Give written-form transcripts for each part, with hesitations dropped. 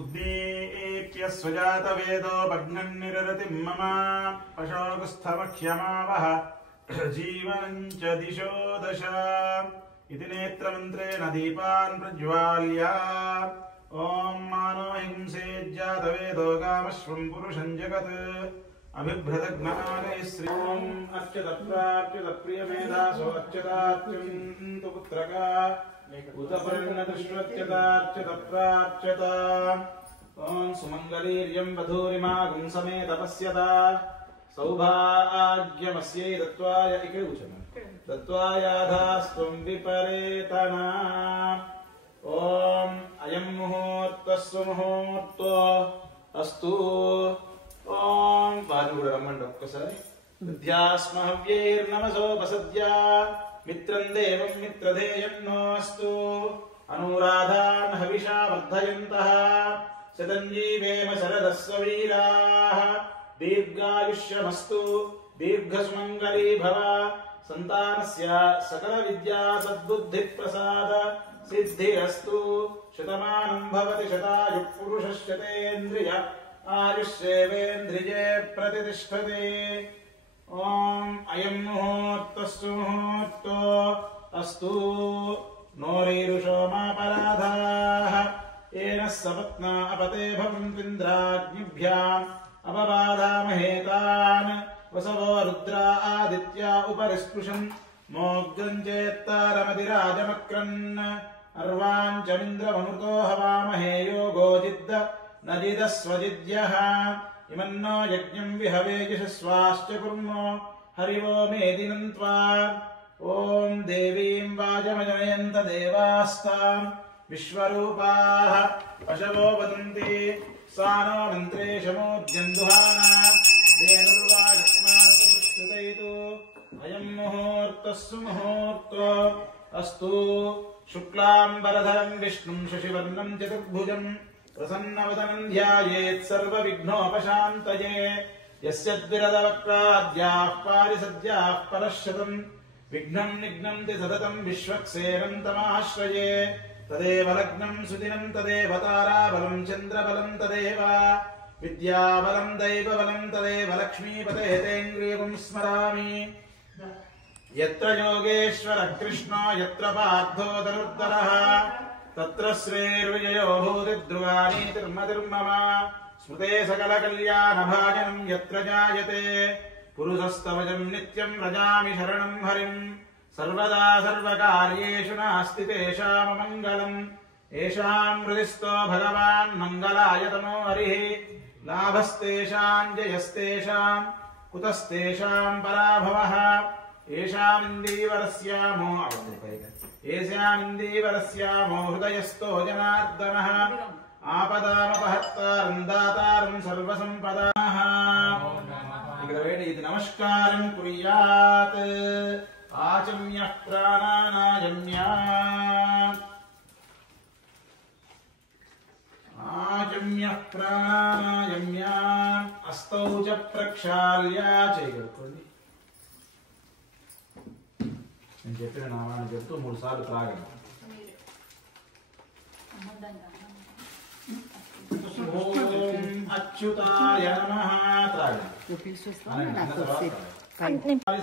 उद्दीप्य स्वजातवेदो भग्नन्निररतिं मम पशोगस्थमख्यमावह जीवनं च दिशो दश इति नेत्रमन्त्रेण दीपान् प्रज्वाल्य ॐ मानो हिंसेज्जातवेदो कामश्वं पुरुषं जगत् अभिभ्रतज्ञाने श्रीं अर्च्यतप्राच्युतप्रियमेधासो अर्च्यताच्युन्तु पुत्रका उतपर्णदृष्ट्वच्यताच्युतप्राच्यत ॐ सुमङ्गलीर्यं वधूरिमागुं समेत पश्यता सौभाग्यमस्यै दत्त्वाय दत्त्वायाधास्त्वं विपरेतना ॐ अयं मुहूर्तः सुमुहूर्तो अस्तु ॐ पादुरमण्ड ఒక్కసారి विद्यास्महव्यैर्नमसोपसद्या मित्रं देवं मित्रधेयन्नोऽस्तु अनुराधान् हविषा वर्धयन्तः शतञ्जीवेम शरदस्व वीराः दीर्घायुष्यमस्तु दीर्घसुमङ्गली भव सन्तानस्य सकलविद्या सद्बुद्धिप्रसाद सिद्धिरस्तु शतमानं भवति शतायुः पुरुषः शतेन्द्रिय आयुष्येवेन्द्रिये प्रतिष्ठते ॐ अयं मुहूर्तः सुमुहूर्तो अस्तु नोरीरुषोमापराधाः येन सपत्ना अपते भवन्त्विन्द्राग्निभ्याम् अपबाधामहे तान् वसवो रुद्रा आदित्या उपरि स्पृशन् मोग्गं चेत्तारमतिराजमक्रन् अर्वाञ्चमिन्द्रमनुतो हवामहे योगो जिद्द न जिदस्वजिद्यः इमन्नो यज्ञं विहवे यशस्वाश्च कुर्मो हरिवो मेदिनं त्वा ॐ देवीं वाजमजनयन्त देवास्तां विश्वरूपाः पशवो वदन्ति सा नो मन्त्रे शमोद्यन्दुहाना धेनुर्वागस्मानुपसुष्टुतैतु अयं मुहूर्तः सुमुहूर्तो अस्तु शुक्लाम्बरधरं विष्णुं शशिवर्णं चतुर्भुजं प्रसन्नवदनं ध्यायेत् सर्वविघ्नोपशान्तये यस्य द्विरदवक्त्राद्याः पारिसद्याः परश्शतम् विघ्नं निघ्नन्ति सततं विश्वक्सेनं तमाश्रये तदेव लग्नं सुदिनं तदेव ताराबलं चन्द्रबलं तदेव विद्याबलं दैवबलं तदेव लक्ष्मीपते तेन्द्रियं स्मरामि यत्र योगेश्वरः कृष्णो यत्र पार्थो धनुर्धरः तत्र श्रीर्विजयो भूति ध्रुवानीतिर्मतिर्मम स्मृते सकलकल्याणभाजनं यत्र जायते पुरुषस्तवजं नित्यं व्रजामि शरणं हरिं सर्वदा सर्वकार्येषु नास्ति तेषाममङ्गलम् येषां हृदिस्थो भगवान् मङ्गलाय तमो हरिः लाभस्तेषां जयस्तेषां कुतस्तेषां पराभवः येषामिन्दीवरस्यामो हृदयस्थो जनार्दनः आपदामपहर्तारं दातारं सर्वसम्पदाः इति नमस्कारं कुर्यात् आचम्यः प्राणानायम्या आचम्यः प्राणानायम्या अस्तौ च प्रक्षाल्य చేయగలుగుకోండి నేను చెప్పిన నామాన్ని చెప్తూ 3 సార్లు త్రాగండి ఓం అచ్యుతాయ నమః త్రాగండి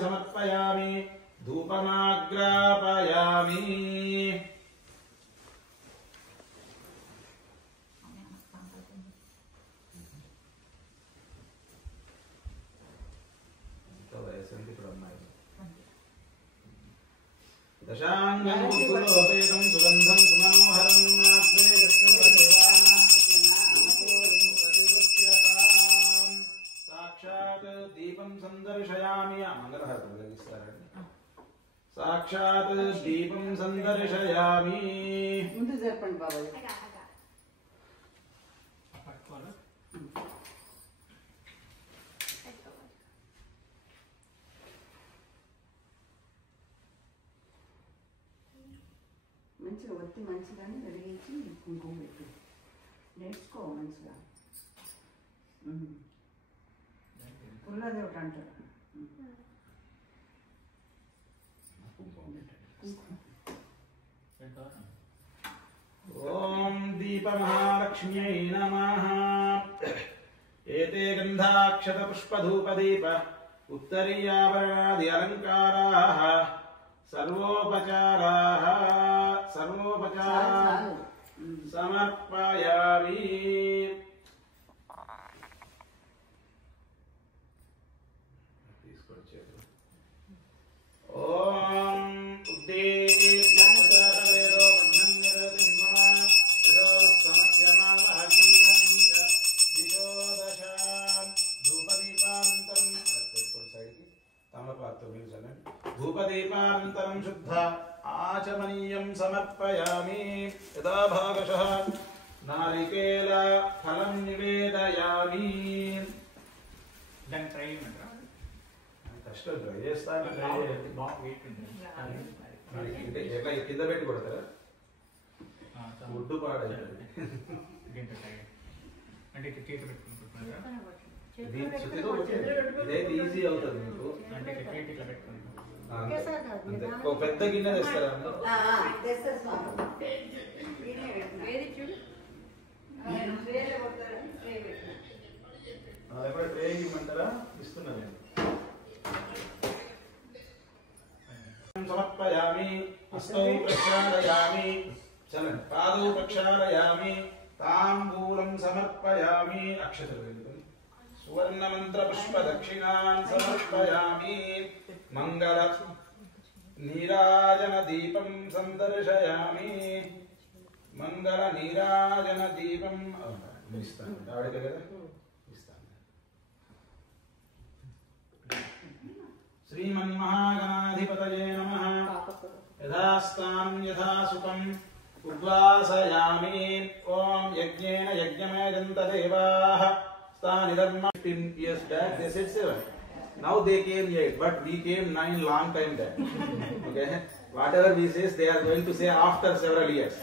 సమర్పయామి ధూపమాగ్రాపయామి दशांगं कुलोपेतं सुगंधं सुमनोहरं साक्षात् दीपं संदर्शयामि मंगलहारति వెలిగిస్తారండి साक्षात् दीपं संदर्शयामि ముందు చెప్పండి బాబాయ్ మంచిగా ఒత్తి మంచిగానే వెలిగించి కుంకుమ పెట్టు నేర్చుకో మంచిగా పుల్లది ఒకటి అంటారు ఓం దీపమహాలక్ష్మ్యై నమః. ఏతే గంధాక్షత పుష్పధూపదీప ఉత్తరీయాభరణాది అలంకారాః సర్వోపచారాః సమర్పయామి. ఓం ధూపదీపానంతరం శుద్ధ ఆచమనీయం సమర్పయామి. యథా భాగశః నారికేల ఫలం నివేదయామి. దాన్ని ట్రై చేయమంటారా? కష్టం ట్రై చేస్తాను. ఎట్లా కింద పెట్టి కొడతారా? గుడ్డు పాడైతుంది. అంటే చేతి పెట్టుకుంటున్నారా? ఇదే ఈజీ అవుతుంది మీకు. అంటే చేతి ఇట్లా పెట్టుకుంటాం. ఒక పెద్ద గిన్నె తెస్తారా? ట్రే ఇవ్వమంటారా? ఇస్తున్నా నేను. సమర్పయామి. హస్తౌ ప్రక్షాళయామి. చలండి. పాదౌ ప్రక్షాళయామి. తాంబూలం సమర్పయామి. అక్షతలు వేడుకొని సువర్ణ మంత్ర పుష్ప దక్షిణాన్ సమర్పయామి. మంగళ నీరాజన దీపం సందర్శయామి. మంగళ నీరాజన దీపం ఇస్తాను. ఆవిడకే కదా ఇస్తాను. శ్రీమన్మహాగణాధిపతయే నమః. యథాస్థానం యథాసుఖం ఉద్వాసయామి. ఓం యజ్ఞేన యజ్ఞమేజంత దేవాః స్థాని ధర్మ. 15 years back they said 7. Now they came 8, but we came 9 long time back. Okay, whatever we say they are going to say after several years.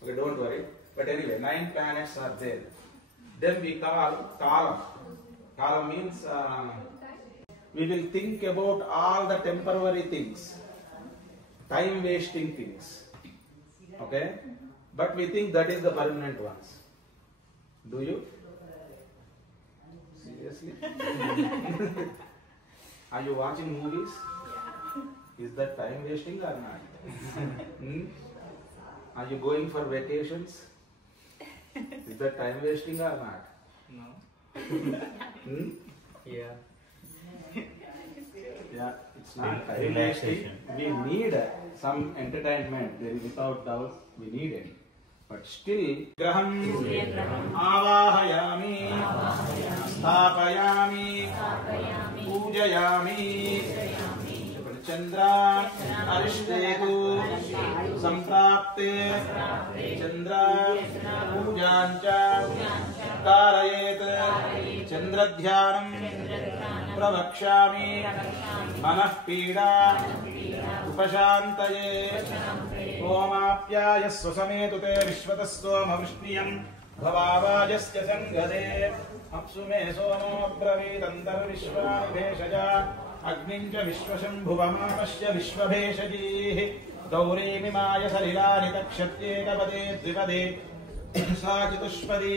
Okay, don't worry. But anyway, 9 planets are there. Then we call kalam. Kalam means we will think about all the temporary things, time wasting things. Okay, but we think that is the permanent ones. Do you? Seriously? Are you watching movies? Is that time wasting or not? Are you going for vacations? Is that time wasting or not? No. Yeah. Yeah, it's not time wasting. We need some entertainment. Without doubt, we need it. But still, graham avahayami, sthapayami, pujayami. Chandra arishdetu samprapte Chandra pujancha karayet Chandradhyanam pravakshami manah pida upashantaye omapyaya swasametute vishwatastoma vishniyam bhavavajasya sangade apsume somo bravitantar vishvani bheshaja అగ్నించ విశ్వశంభువమాపశ్య విశ్వభేషజీః గౌరీమిమాయ సలిలాని తక్షత్యేకపదే ద్విపదే సా చతుష్పదీ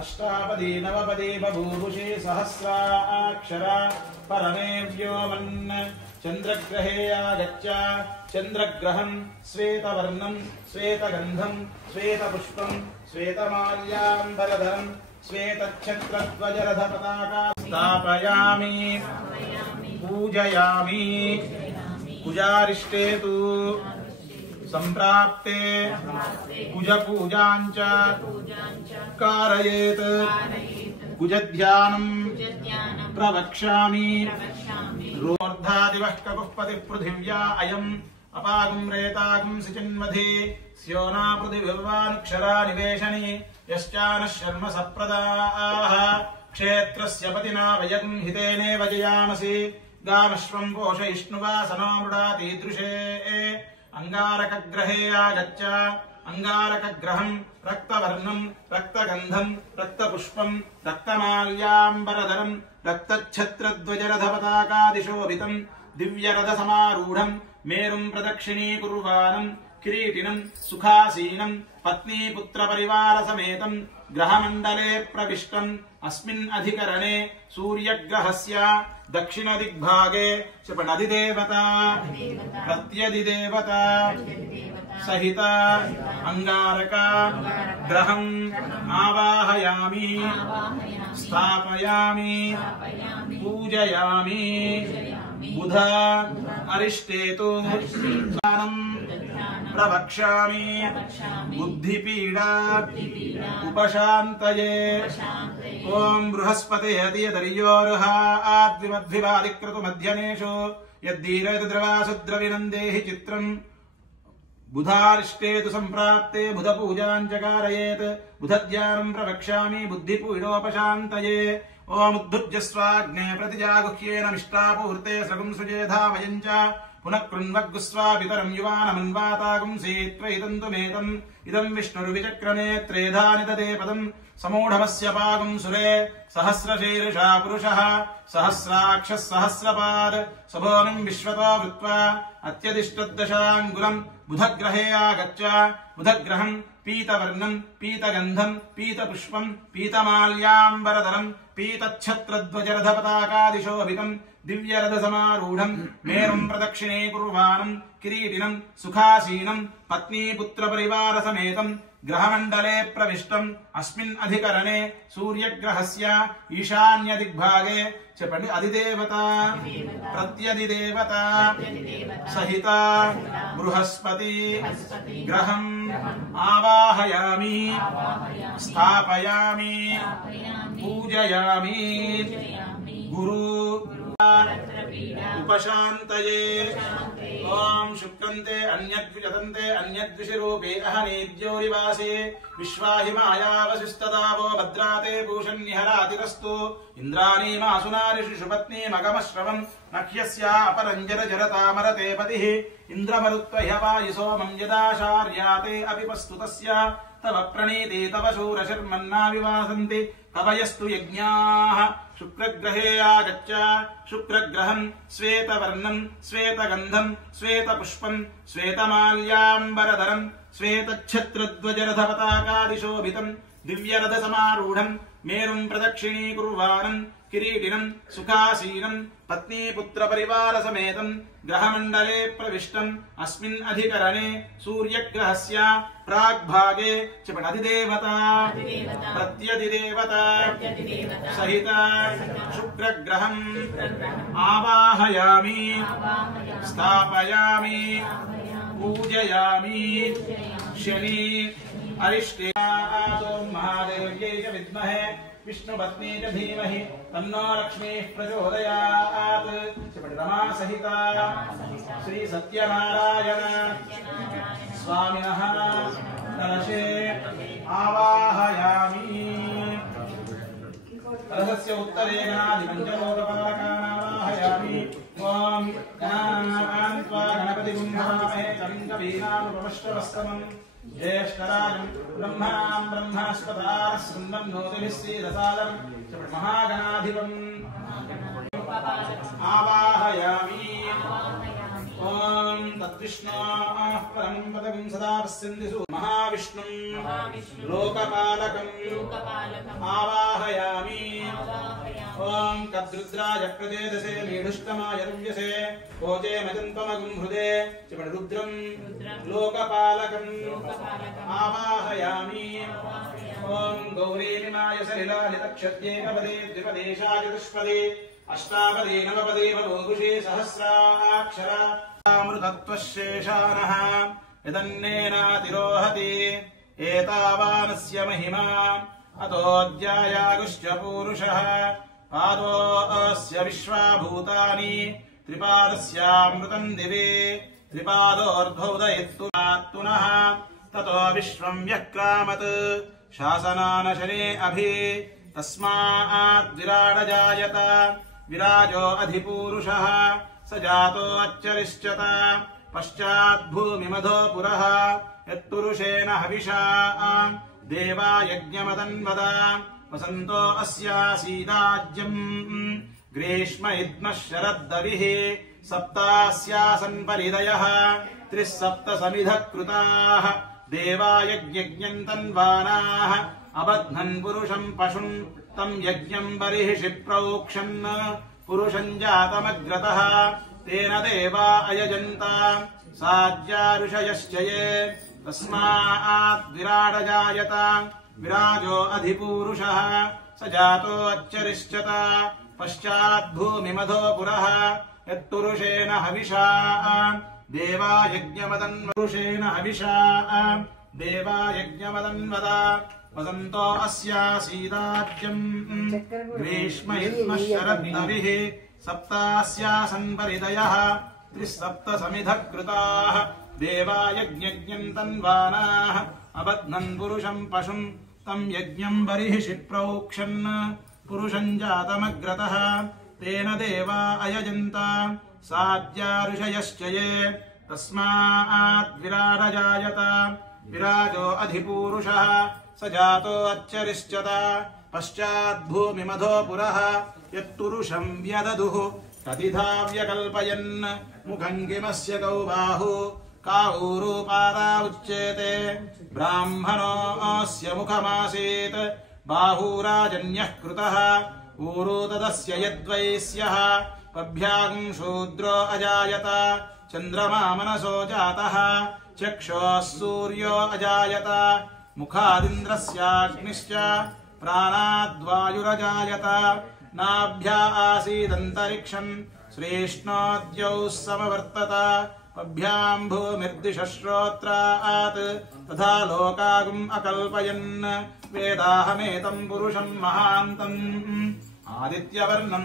అష్టాపదీ నవపదీ బభూభుషీ సహస్రాక్షరా పరమే వ్యోమన్ చంద్రగ్రహే ఆగచ్చ చంద్రగ్రహం శ్వేతవర్ణం శ్వేతగంధం శ్వేతపుష్పం శ్వేతమాల్యాంబరధరం శ్వేతఛత్రధ్వజరథ పతాకా స్థాపయామి పూజయామి కుజారిష్టేతు సంప్రాప్తే కుజ పూజాంచ కారయేత్ కుజధ్యానం ప్రవక్ష్యామి రోర్ధాదివః కపుః పతిః పృథివ్యా అయం అపాగం రేతాగం సిచిన్మధే స్యోనా పృథివిర్వానుక్షరా నివేశని యశ్చానః Sharma సప్రదాః క్షేత్రస్య పతినా వయగం హితేనేవ జయామసి గామశ్వం పోషయిష్ణువా సనో మృడాతీదృశే అంగారకగ్రహే ఆగచ్చ అంగారకగ్రహం రక్తవర్ణం రక్తగంధం రక్తపుష్పం రక్తమాల్యాంబరధరం రక్తఛత్రధ్వజరథ పతాకాదిశోభితం దివ్యరథ సమారూఢం maroon ప్రదక్షిణీకుర్వాణం కిరీటినం సుఖాసీనం पत्नी पुत्र परिवार समेतं ग्रहमण्डले प्रविष्टम् अस्मिन् अधिकरणे सूर्यग्रहस्य दक्षिण दिग्भागे क्षिपणधिदेवता प्रत्यधिदेवता सहित अंगारक ग्रहम् आवाहयामि स्थापयामि पूजयामि बुध अरिष्टेतु प्रवक्ष्यामि बुद्धिपीडा उपशान्तये ओम बृहस्पते अतियदर्योरुहाद्विमद्भिवादिक्रतुमध्यनेषु यद्दीरद्रवासुद्रविनन्देहि चित्रम् बुधारिष्टेतु सम्प्राप्ते बुधपूजां च कारयेत् बुधध्यानं प्रवक्ष्यामि बुद्धिपीडोपशान्तये ओम उद्धुज्यस्वाग्ने प्रतिजागुह्येन मिष्टापूर्ते सगुं सुजेधा वयं च पुनः कृण्वग्गुस्वा पितरं युवानमन्वातागुंसि त्वयितन्तुमेतम् इदं विष्णुर्विचक्रमे त्रेधा निदते पदम् समूढमस्य पागुं सुरे सहस्रशीर्षा पुरुषः सहस्राक्षः सहस्रपाद स्वभूमिं विश्वतो वृत्वा अत्यदिष्टदशाङ्गुलम् बुधग्रहे आगच्छ बुधग्रहं पीतवर्णं पीतगन्धं पीतपुष्पं पीतमाल्याम्बरधरं पीतच्छत्रध्वजरथपताकादिशोभितं दिव्यरथसमारूढं मेरुं प्रदक्षिणे कुर्वाणं किरीटिनं सुखासीनं पत्नीपुत्रपरिवारसमेतं ग्रहमण्डले प्रविष्टम् अस्मिन् अधिकरणे सूर्यग्रहस्य ईशान्यदिग्भागे च अधिदेवता प्रत्यधिदेवता सहित बृहस्पति ग्रहम् आवाहयामि स्थापयामि पूजयामि गुरु उपशान्तये ओम शुक्रन्ते अन्यद्विजतन्ते अन्यद्विषरूपे अहनेद्योरिवासे विश्वाहिमायावसिस्तदावो भद्राते भूषन्निहरातिरस्तु इन्द्राणीमासुनारिषुपत्नीमगमश्रवम् नक्ष्यस्या अपरञ्जरजरतामरते पतिः इन्द्रमरुत्वह्यवायुसोमं यदाशार्याते अपिपस्तु तस्य तव प्रणीते तव शूरशर्मन्ना विवासन्ति कवयस्तु यज्ञाः शुक्रग्रहे आगच्छ शुक्रग्रहं श्वेतवर्णं श्वेतगन्धं श्वेतपुष्पं श्वेतमाल्याम्बरधरं श्वेतच्छत्रध्वजरथपताकादिशोभितं दिव्यरथसमारूढं मेरुं प्रदक्षिणीकुर्वाणं किरीटिनं सुखासीनं पत्नीपुत्रपरिवारसमेतं ग्रहमण्डले प्रविष्टम् अस्मिन् अधिकरणे सूर्यग्रहस्य प्राग्भागे क्षिपणधिदेवता प्रत्यधिदेवता सहित शुक्रग्रहम् आवाहयामि स्थापयामि पूजयामि शनि अरिष्टे महादेव्यै च विद्महे विष्णुपत्नी च धीमहि तन्नो लक्ष्मीः प्रचोदयात् रमा सहिता श्री सत्यनारायण स्वामिनः कलशे आवाहयामि कलशस्य उत्तरे गणाधिपञ्चलोकपालकानावाहयामि ओम गणान्त्वा गणपतिं नमामहे चन्द्रवीणानुपमश्रवस्तमम् ज्येष्ठराजं ब्रह्मणां ब्रह्मणस्पताः शृण्वन्नोतिभिस्सीदसादनं महागणाधिपम् आवाहयामि ओम तद्विष्णोः परं पदं सदा पश्यन्ति महाविष्णुं लोकपालकं आवाहयामि ओम कद्रुद्राय प्रचेदसे मीढुष्टमाय रव्यसे कोचे मजन्तमगुं हृदे चिपणरुद्रं लोकपालकं आवाहयामि ओम गौरीनिमाय सलिलालितक्षत्येकपदे द्विपदेशाय चतुष्पदे अष्टापदे नवपदे भवोषे सहस्राक्षरा अमृतत्वशेषानः यदन्नेनातिरोहति एतावानस्य महिमा अतोऽध्यायागुश्च पूरुषः पादोऽस्य विश्वाभूतानि त्रिपादस्यामृतम् दिवे त्रिपादोर्ध्वोदयित्तुनः ततो विश्वम् व्यक्रामत् शासनानशने अभि तस्माद्विराडजायत विराजो अधिपूरुषः स जातो अच्छरिष्यत पश्चाद्भूमिमधो पुरः यत्पुरुषेण हविषा देवा यज्ञमदन्वद वसन्तो अस्यासीदाज्यम् ग्रीष्म इद्मः शरद्दविः सप्तास्यासन् परिदयः 3 सप्तसमिधः कृताः देवायज्ञम् तन्वानाः अबध्नन् पुरुषम् पशुम् तम् यज्ञम् बर्हिषि प्रोक्षन् पुरुषम् जातमग्रतः तेन देवा अयजन्त साज्या ऋषयश्च ये तस्मात् विराडजायत विराजो अधिपूरुषः स जातो अच्छरिष्यत पश्चाद्भूमिमधो पुरः यत्पुरुषेण हविषा देवायज्ञमदन्वरुषेण हविषा देवायज्ञमदन्वद वदन्तो अस्यासीदाज्यम् ग्रीष्म इत्मः शरद्नविः सप्तास्यासन् परिदयः 3 समिधः कृताः देवायज्ञम् तन्वानाः अबध्नन् पुरुषम् पशुम् तम् यज्ञम् बर्हिषि प्रोक्षन् पुरुषम् जातमग्रतः तेन देवा अयजन्त साज्या ऋषयश्च ये तस्मात् विराडजायत विराजो अधिपूरुषः स जातो अच्छरिष्यत पश्चाद्भूमिमधो पुरः यत्पुरुषम् व्यददुः तदिधा व्यकल्पयन् मुखम् किमस्य कौ बाहु काऊरूपादा उच्येते ब्राह्मणोऽस्य मुखमासीत् बाहूराजन्यः कृतः ऊरू तदस्य यद्वैस्यः पभ्याम् शूद्रो अजायत चन्द्रमा मनसो जातः चक्षोः सूर्यो अजायत मुखादिन्द्रस्याग्निश्च प्राणाद्वायुरजायत नाभ्या आसीदन्तरिक्षम् श्रेष्णोद्यौः समवर्तत पभ्याम् भूमिर्दिशश्रोत्रात् तथा लोकागुम् अकल्पयन् वेदाहमेतम् पुरुषम् महान्तम् आदित्यवर्णम्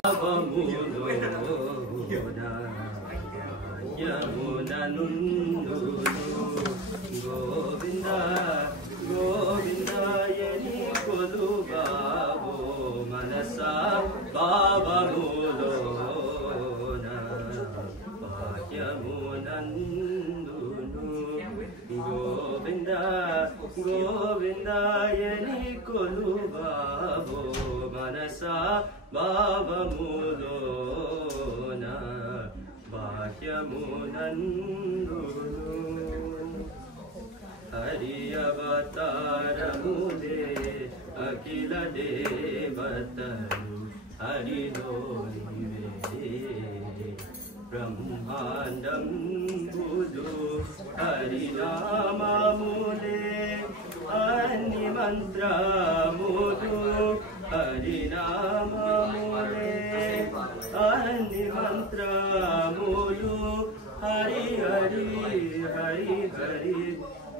गोविन्द गोविन्दायनि कोलुबावो मनसा बावमूलोन भाग्यमुनन्दुनु गोविन्द गोविन्दायनि कोलुबावो मनसा बावमूलोन भाग्यमुनन्दुनु हरि अवतारमुदे अखिल देवतरु हरि लोनिवे ब्रह्माण्डं बुधु हरिनाममुले अन्यमन्त्रमुदु हरिनाममुले अन्यमन्त्रमुदु हरि हरि हरि हरि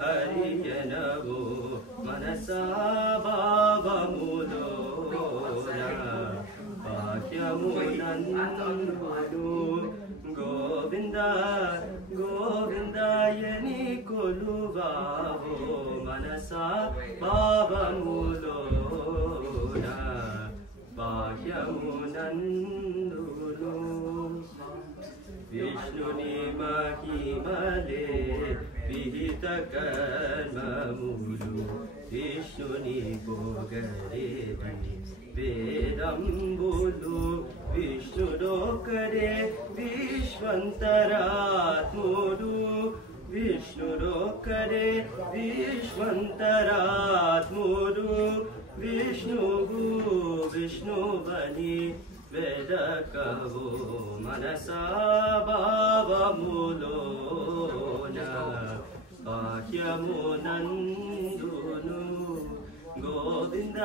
हरि जनवो मनसा भावमुलोना भाग्यमुनन्दनु गोविन्द गोविन्दायनि कोलुबावो मनसा भावमुलोना भाग्यमुनन्दनु विष्णुनि महिमले विहित कर्ममुलु विष्णुनि भोगरे वेदम्बुलु विष्णुरोकरे विश्वन्तरात्मुलु विष्णुरोकरे विश्वन्तरात्मुलु विष्णुगु विष्णुवनि वेदकवो मनसा भावमुलोना भाग्यमुनन्दुनु गोविन्द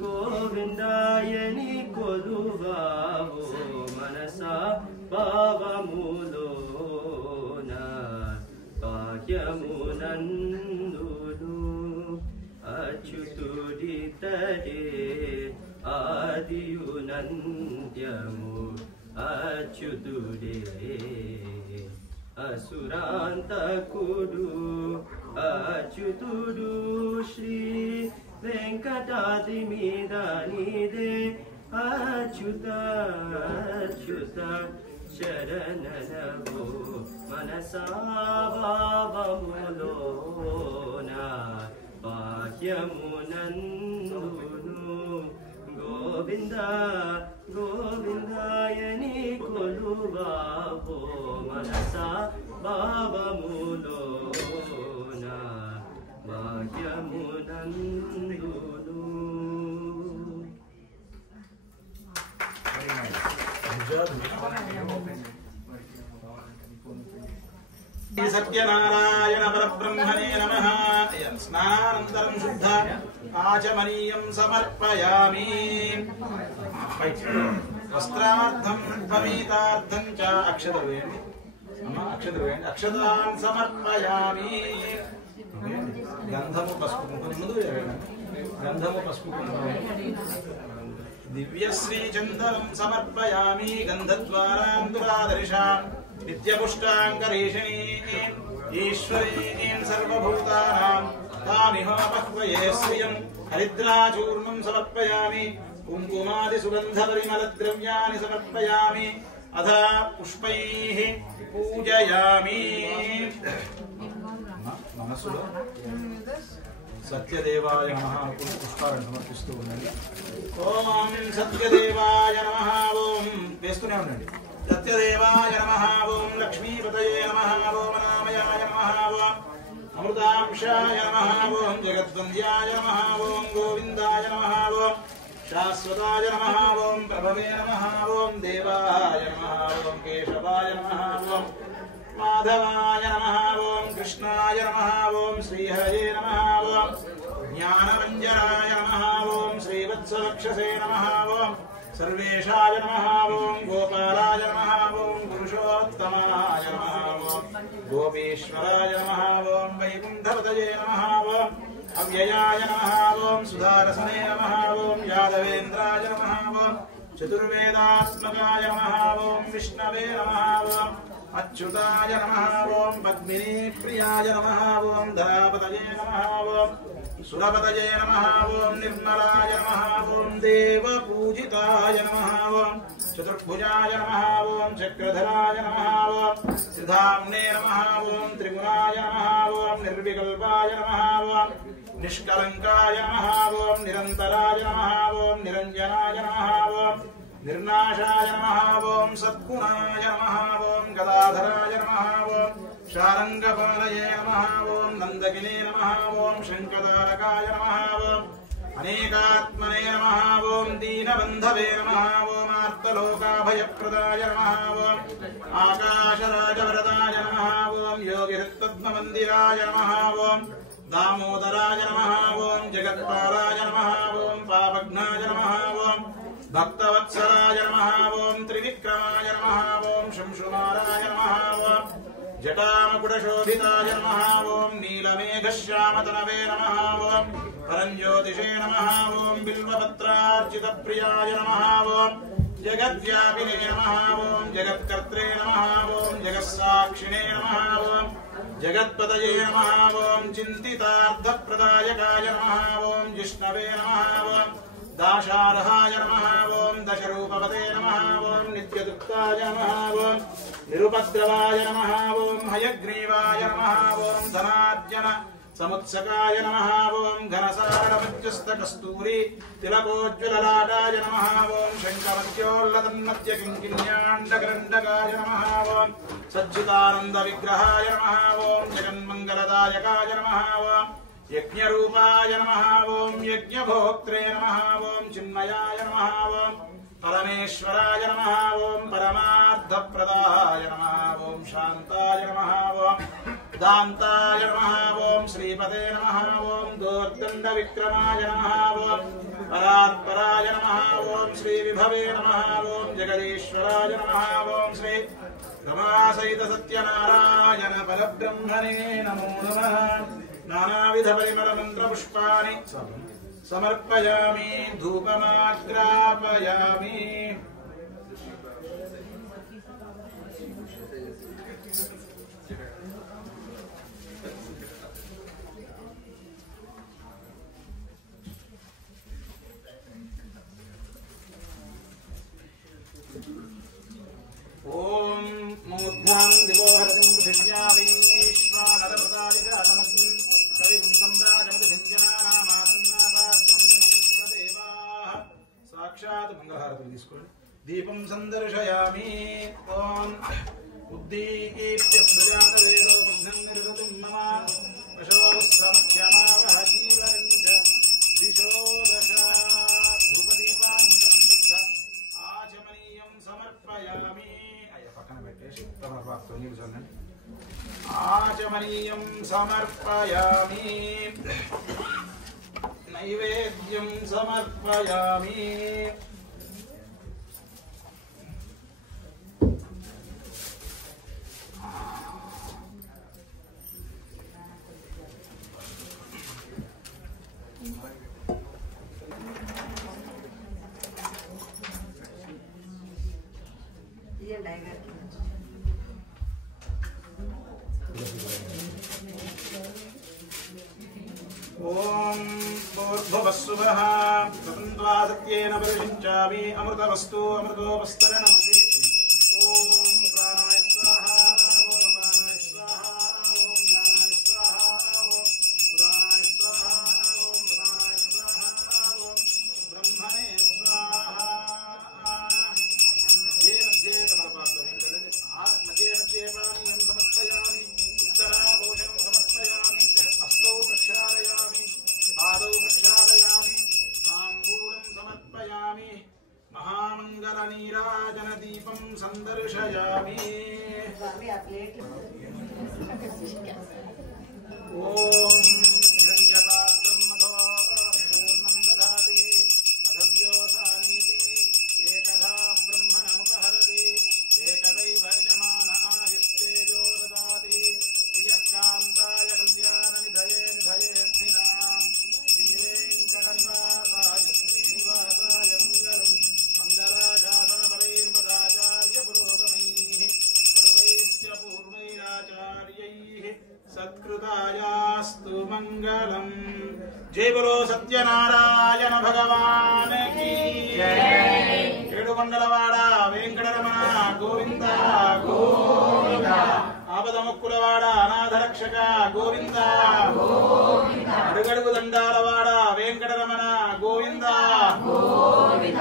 गोविन्दायनि कोलुबावो मनसा भावमुलोना भाग्यमुनन्दुनु अच्युतुडितरे आदियुनन्द्यमु अच्युतुडे असुरान्तकुडु अच्युतुडु श्री वेङ्कटाद्रिमीदानिदे अच्युत अच्युत शरणनवो मनसा भावमुलोना भाग्यमुनन्दुनु गोविन्द गोविन्दायनि कोलुबावो मनसा भावमुलोना భాగ్యమునందును సత్యనారాయణ పరబ్రహ్మణే నమః. స్నానానంతరం శుద్ధ ఆచమనీయం సమర్పయామి. వస్త్రార్థం భవీతార్థం చ అక్షతలు వేయండి అమ్మ, అక్షతలు వేయండి. అక్షతాన్ సమర్పయామి. గంధము పసుపు కుంకుమ ముందు వేయండి. గంధము పసుపు కుంకుమ దివ్యశ్రీ చందనం సమర్పయామి. గంధద్వారాంతురాదర్శాం నిత్యపుష్టాంకరీషిణీం ఈశ్వరీం సర్వభూతానాం తామిహోపహ్వయే శ్రియం హరిద్రాచూర్ణం సమర్పయామి. కుంకుమాది సుగంధ పరిమళ ద్రవ్యాన్ని సమర్పయామి. అథ పుష్పైః పూజయామి. మనసులో సత్యదేవాయ నమః పుష్పాలను సమర్పిస్తూ ఉండండి. ఓం సత్యదేవాయ నమః. ఓం వేస్తూనే ఉండండి. సత్యదేవాయ నమః. ఓం లక్ష్మీపతయే నమః. ఓం నామయాయ నమః. ఓం అమృతాంశాయ నమః. ఓం జగద్వంద్యాయ నమః. ఓం గోవిందాయ నమః. ఓం శాశ్వతాయ నమః. ఓం ప్రభవే నమః. ఓం దేవాయ నమః. ఓం కేశవాయ నమః. ఓం మాధవాయ నమః. ఓం కృష్ణాయ నమః. ఓం శ్రీహరయే నమః. ఓం జ్ఞానమంజనాయ నమః. ఓం శ్రీవత్సవక్షసే నమః. ఓం సర్వేషాయ నమః. ఓం గోపాలాయ నమః. ఓం పురుషోత్తమాయ నమః. ఓం గోపీశ్వరాయ నమః. ఓం వైకుంఠపతయే నమః. ఓం అవ్యయాయ నమః. ఓం సుధారసనే నమః. ఓం యాదవేంద్రాయ నమః. ఓం చతుర్వేదాత్మకాయ నమః. ఓం విష్ణవే నమః. ఓం అచ్యుతాయ నమః. ఓం పద్మినీ ప్రియాయ నమః. ఓం ధరాపతయే నమః. ఓం సురపతయే నమః. ఓం నిర్మలాయ నమః. ఓం దేవపూజితాయ నమః. ఓం చతుర్భుజాయ నమః. ఓం చక్రధరాయ నమః. ఓం త్రిధామ్నే నమః. ఓం త్రిగుణాయ నమః. ఓం నిర్వికల్పాయ నమః. ఓం నిష్కలంకాయ నమః. ఓం నిరంతరాయ నమః. ఓం నిరంజనాయ నమః. ఓం నిర్నాశాయ నమః. ఓం సద్గుణాయ నమః. ఓం గదాధరాయ నమః. ఓం శారంగపాలయే నమః. ఓం నందగినే నమః. ఓం శంఖదారకాయ నమః. ఓం అనేకాత్మనే నమః. ఓం దీనబంధవే నమః. ఓం ఆర్తలోకాభయప్రదాయ నమః. ఓం ఆకాశరాజవరదాయ నమః. ఓం యోగిహృత్పద్మమందిరాయ నమః. ఓం దామోదరాయ నమః. ఓం జగత్పాలాయ నమః. ఓం పాపఘ్నాయ నమః. ఓం భక్తవత్సలాయ నమః. ఓం త్రివిక్రమాయ నమః. ఓం శంశుమారాయ నమః. ఓం జటామకుటశోభితాయ నమః. ఓం నీలమేఘశ్యామతనవే నమః. ఓం పరంజ్యోతిషే నమః. ఓం బిల్వపత్రార్చితప్రియాయ నమః. ఓం జగద్వ్యాపినే నమః. ఓం జగత్కర్త్రే నమః. ఓం జగత్సాక్షిణే నమః. ఓం జగత్పతయే నమః. ఓం చింతితార్థప్రదాయకాయ నమః. ఓం జిష్ణవే నమః. ఓం దాశార్హాయ నమః. ఓం దశరూపపతే నమః. ఓం నిత్యదుక్తాయ నమః. ఓం నిరుపద్రవాయ నమః. ఓం హయగ్రీవాయ నమః. ఓం ధనార్జన సముత్సకాయ నమః. ఓం ఘనసారమధ్యస్థకస్తూరి తిలకోజ్వలలాటాయ నమః. ఓం శంఖమధ్యోల్లతన్మధ్య కింకిణ్యాండగరండకాయ నమః. ఓం సజ్జితానంద విగ్రహాయ నమః. ఓం జగన్మంగళదాయకాయ నమః. ఓం యజ్ఞరూపాయ నమః. ఓం యజ్ఞభోక్త్రే నమః. ఓం చిన్మయాయ నమః. ఓం పరమేశ్వరాయ నమః. ఓం పరమార్థప్రదాయ నమః. ఓం శాంతాయ నమః. ఓం దాంతాయ నమః. ఓం శ్రీపతే నమః. ఓం దోర్దండ విక్రమాయ నమః. ఓం పరాత్పరాయ నమః. ఓం శ్రీ విభవే నమః. ఓం జగదీశ్వరాయ నమః. ఓం శ్రీ రమాసహిత సత్యనారాయణ పరబ్రహ్మణే నమో నమః. నానావిధ పరిమళ మంత్ర పుష్పాని సమర్పయామి. ధూపమాగ్రాపయామి. ఓం మూర్ధాం దివోహరతిం పృథివ్యా వైశ్వానరపదాయ జాతమగ్నిం సవిం సంరాజమధింజనానామాసన్నాపాత్రం వినయంతదేవాః. సాక్షాత్ మంగళహారతులు తీసుకోండి. దీపం సందర్శయామి. ఓం ఉద్దీప్య స్మృజాత వేదో పుంసం నిర్గతుం మమ दशोत्समक्षमावह जीवनञ्च दिशो दश धूपदीपान्तरं शुद्ध आचमनीयं समर्पयामि पక్కన పెట్టేసి తమలపాకుతో నీళ్ళు చల్లండి आचमनीयं समर्पयामि नैवेद्यं समर्पयामि ओम भूर्भुवस्सुवः स्वतन्त्वा सत्येन परिषिञ्चामि अमृतवस्तु अमृतोपस्तरणमसि ओम प्राणाय स्वाहा ओम अपानाय स्वाहा ओम ज्ञानाय स्वाहा ओम उदानाय स्वाहा ओम प्रधानाय स्वाहा ओम ब्रह्मणे स्वाहा मध्ये मध्ये तमलपात्रं मध्ये मध्ये पानीयं समर्पयामि उत्तरापोषणं समर्पयामि अस्तौ प्रक्षालयामि आदौ प्रक्षालयामि ताम्बूलं समर्पयामि महामङ्गलनीराजनदीपं सन्दर्शयामि ॐ हिरण्यपात्रं मधो पूर्णं ददाति मधव्योधानीति एकधा ब्रह्मणमुपहरति एकदैव यजमानायस्तेजो ददाति प्रियः कान्ताय कल्याणनिधये निधयेऽर्थिनां श्रीवेङ्कटनिवासाय श्रीनिवासाय मङ्गलम् मङ्गलाशासनपरैर्मदाचार्यपुरोगमैः सर्वैश्च पूर्वैराचार्यैः सत्कृतायास्तु मङ्गलम् जय बोलो सत्यनारायण भगवान की जय ఏడుకొండలవాడ వెంకటరమణ గోవింద గోవింద ఆపదముక్కులవాడ అనాథరక్షక గోవింద గోవింద అడుగడుగు దండాలవాడ వెంకటరమణ గోవింద గోవింద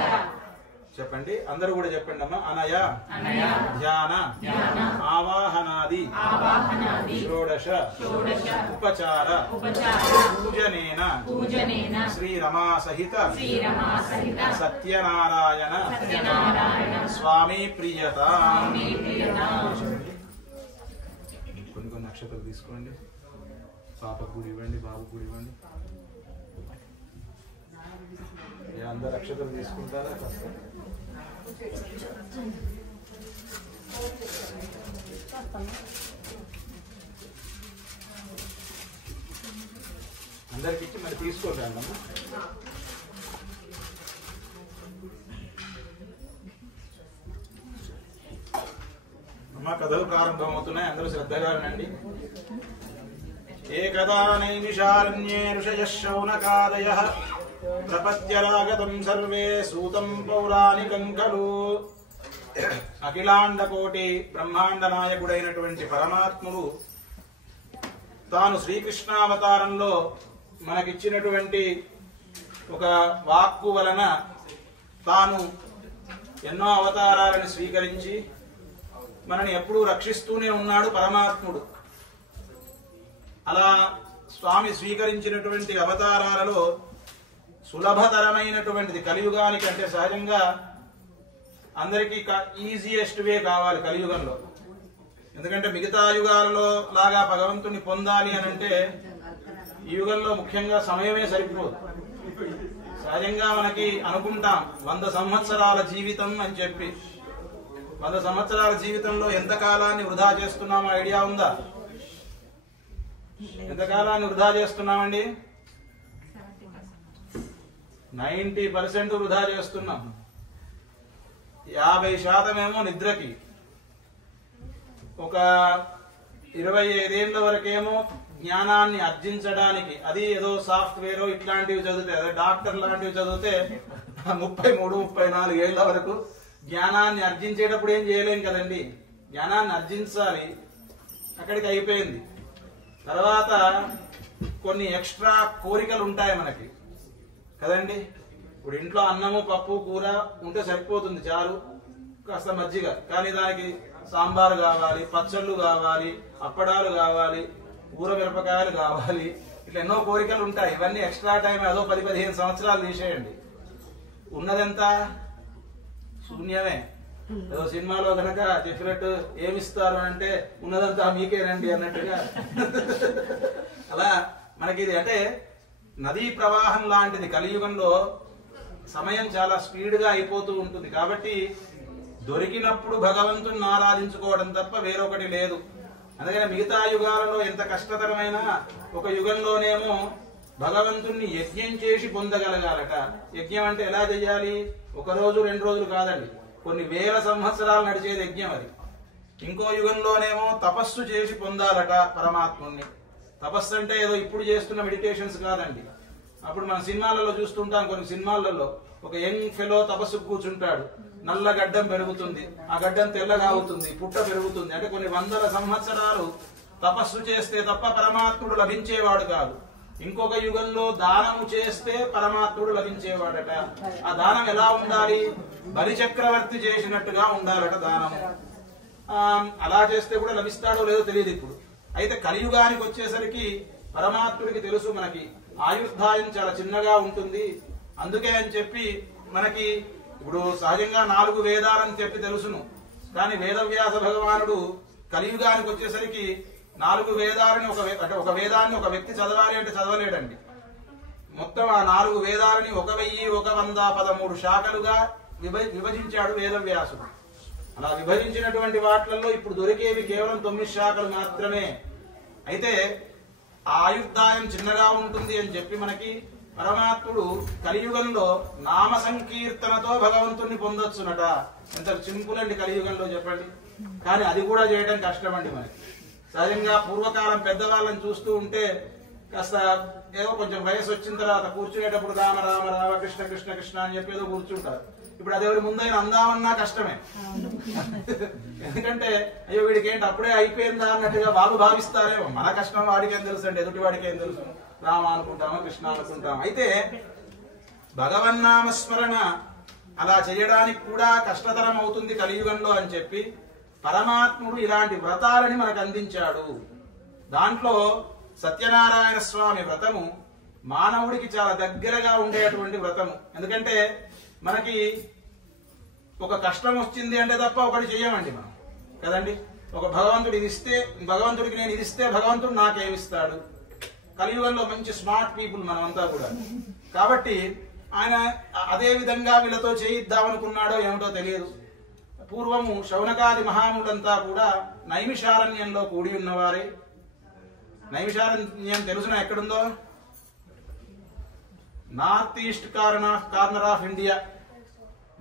చెప్పండి అందరూ కూడా చెప్పండి అమ్మా అనయ ధ్యాన ఆవాహనాది షోడశ ఉపచార పూజనేన శ్రీరమా సహిత సత్యనారాయణ స్వామి ప్రియత కొన్ని కొన్ని నక్షత్రాలు తీసుకోండి పాపకు కూడా ఇవ్వండి బాబు కూడా ఇవ్వండి అందరు అక్షతలు తీసుకుంటారా అందరికి ఇచ్చి మరి తీసుకోండి అన్నమ్మ అమ్మ కథలు ప్రారంభమవుతున్నాయి అందరూ శ్రద్ధగా వినండి ఏకదా నైమిషారణ్యే ఋషయః శౌనకాదయః ప్రపత్యరాగతం సర్వే సూతం పౌరాణికం ఖలు అఖిలాండ కోటి బ్రహ్మాండ నాయకుడైనటువంటి పరమాత్ముడు తాను శ్రీకృష్ణావతారంలో మనకిచ్చినటువంటి ఒక వాక్కు వలన తాను ఎన్నో అవతారాలను స్వీకరించి మనని ఎప్పుడూ రక్షిస్తూనే ఉన్నాడు పరమాత్ముడు. అలా స్వామి స్వీకరించినటువంటి అవతారాలలో సులభతరమైనటువంటిది కలియుగానికి, అంటే సహజంగా అందరికీ ఈజియెస్ట్ వే కావాలి కలియుగంలో. ఎందుకంటే మిగతా యుగాలలో లాగా భగవంతుని పొందాలి అని అంటే ఈ యుగంలో ముఖ్యంగా సమయమే సరిపోదు. సహజంగా మనకి అనుకుంటాం 100 సంవత్సరాల జీవితం అని చెప్పి. 100 సంవత్సరాల జీవితంలో ఎంత కాలాన్ని వృధా చేస్తున్నామో ఐడియా ఉందా? ఎంత కాలాన్ని వృధా చేస్తున్నామండి? 90% వృధా చేస్తున్నాం. 50% ఏమో నిద్రకి, ఒక 25 ఏళ్ల వరకేమో జ్ఞానాన్ని అర్జించడానికి, అది ఏదో సాఫ్ట్వేర్ ఇట్లాంటివి చదివితే, అదే డాక్టర్ లాంటివి చదివితే 33-34 ఏళ్ల వరకు జ్ఞానాన్ని అర్జించేటప్పుడు ఏం చేయలేం కదండి. జ్ఞానాన్ని అర్జించాలి, అక్కడికి అయిపోయింది. తర్వాత కొన్ని ఎక్స్ట్రా కోరికలు ఉంటాయి మనకి కదండి. ఇప్పుడు ఇంట్లో అన్నము పప్పు కూర ఉంటే సరిపోతుంది, చారు కాస్త మజ్జిగ. కానీ దానికి సాంబార్ కావాలి, పచ్చళ్ళు కావాలి, అప్పడాలు కావాలి, ఊర మిరపకాయలు కావాలి, ఇట్లా ఎన్నో కోరికలు ఉంటాయి. ఇవన్నీ ఎక్స్ట్రా టైం అదో 10-15 సంవత్సరాలు తీసేయండి. ఉన్నదెంత శూన్యమే. ఏదో సినిమాలో కనుక చెప్పినట్టు ఏమిస్తారు అంటే ఉన్నదంతా మీకేనండి అన్నట్టుగా అలా మనకి ఇది అంటే నదీ ప్రవాహం లాంటిది. కలియుగంలో సమయం చాలా స్పీడ్ గా అయిపోతూ ఉంటుంది. కాబట్టి దొరికినప్పుడు భగవంతుని ఆరాధించుకోవడం తప్ప వేరొకటి లేదు. అందుకని మిగతా యుగాలలో ఎంత కష్టతరమైన ఒక యుగంలోనేమో భగవంతుణ్ణి యజ్ఞం చేసి పొందగలగాలట. యజ్ఞం అంటే ఎలా చెయ్యాలి? 1 రోజు 2 రోజులు కాదండి, కొన్ని వేల సంవత్సరాలు నడిచేది యజ్ఞం అది. ఇంకో యుగంలోనేమో తపస్సు చేసి పొందాలట పరమాత్ముణ్ణి. తపస్సు అంటే ఏదో ఇప్పుడు చేస్తున్న మెడిటేషన్స్ కాదండి. అప్పుడు మన సినిమాలలో చూస్తుంటాం, కొన్ని సినిమాలలో ఒక యంగ్ ఫెలో తపస్సు కూర్చుంటాడు, నల్ల గడ్డం పెరుగుతుంది, ఆ గడ్డం తెల్లగా అవుతుంది, పుట్ట పెరుగుతుంది. అంటే కొన్ని వందల సంవత్సరాలు తపస్సు చేస్తే తప్ప పరమాత్ముడు లభించేవాడు కాదు. ఇంకొక యుగంలో దానము చేస్తే పరమాత్ముడు లభించేవాడట. ఆ దానం ఎలా ఉండాలి? బలి చక్రవర్తి చేసినట్టుగా ఉండాలట దానము. అలా చేస్తే కూడా లభిస్తాడో లేదో తెలియదు ఇప్పుడు. అయితే కలియుగానికి వచ్చేసరికి పరమాత్ముడికి తెలుసు మనకి ఆయుర్దాయం చాలా చిన్నగా ఉంటుంది. అందుకే అని చెప్పి మనకి ఇప్పుడు సహజంగా 4 వేదాలని చెప్పి తెలుసును. కానీ వేదవ్యాస భగవానుడు కలియుగానికి వచ్చేసరికి 4 వేదాలని ఒక వేదాన్ని ఒక వ్యక్తి చదవాలి అంటే చదవలేడండి. మొత్తం ఆ 4 వేదాలని 1113 శాఖలుగా విభజించాడు వేదవ్యాసుడు. అలా విభజించినటువంటి వాటిల్లో ఇప్పుడు దొరికేవి కేవలం 9 శాఖలు మాత్రమే. అయితే ఆయుర్దాయం చిన్నగా ఉంటుంది అని చెప్పి మనకి పరమాత్ముడు కలియుగంలో నామ సంకీర్తనతో భగవంతుణ్ణి పొందొచ్చునట. ఎంత సింపుల్ అండి కలియుగంలో చెప్పండి. కానీ అది కూడా చేయడం కష్టం అండి మనకి. సహజంగా పూర్వకాలం పెద్దవాళ్ళని చూస్తూ ఉంటే కాస్త ఏదో కొంచెం వయసు వచ్చిన తర్వాత కూర్చునేటప్పుడు రామ రామ రామ కృష్ణ కృష్ణ కృష్ణ అని చెప్పి ఏదో కూర్చుంటారు. ఇప్పుడు అది ఎవరి ముందైనా అందామన్నా కష్టమే. ఎందుకంటే అయ్యో వీడికి ఏంటి అప్పుడే అయిపోయిందా అన్నట్టుగా వాళ్ళు భావిస్తారేమో. మన కష్టం వాడికి ఏం తెలుసు అంటే ఎదుటి వాడికి ఏం తెలుసు? రామ అనుకుంటామా కృష్ణ అనుకుంటాం. అయితే భగవన్నామస్మరణ అలా చేయడానికి కూడా కష్టతరం అవుతుంది కలియుగంలో అని చెప్పి పరమాత్ముడు ఇలాంటి వ్రతాలని మనకు అందించాడు. దాంట్లో సత్యనారాయణ స్వామి వ్రతము మానవుడికి చాలా దగ్గరగా ఉండేటువంటి వ్రతము. ఎందుకంటే మనకి ఒక కష్టం వచ్చింది అంటే తప్ప ఒకటి చెయ్యమండి మనం కదండి. ఒక భగవంతుడు ఇది ఇస్తే, భగవంతుడికి నేను ఇది ఇస్తే భగవంతుడు నాకేమిస్తాడు? కలియుగంలో మంచి స్మార్ట్ పీపుల్ మనమంతా కూడా. కాబట్టి ఆయన అదే విధంగా వీళ్ళతో చేయిద్దామనుకున్నాడో ఏమిటో తెలియదు. పూర్వము శౌనకాది మహాములంతా కూడా నైమిషారణ్యంలో కూడి ఉన్నవారే. నైమిషారణ్యం తెలుసునా ఎక్కడుందో? North east corner of India.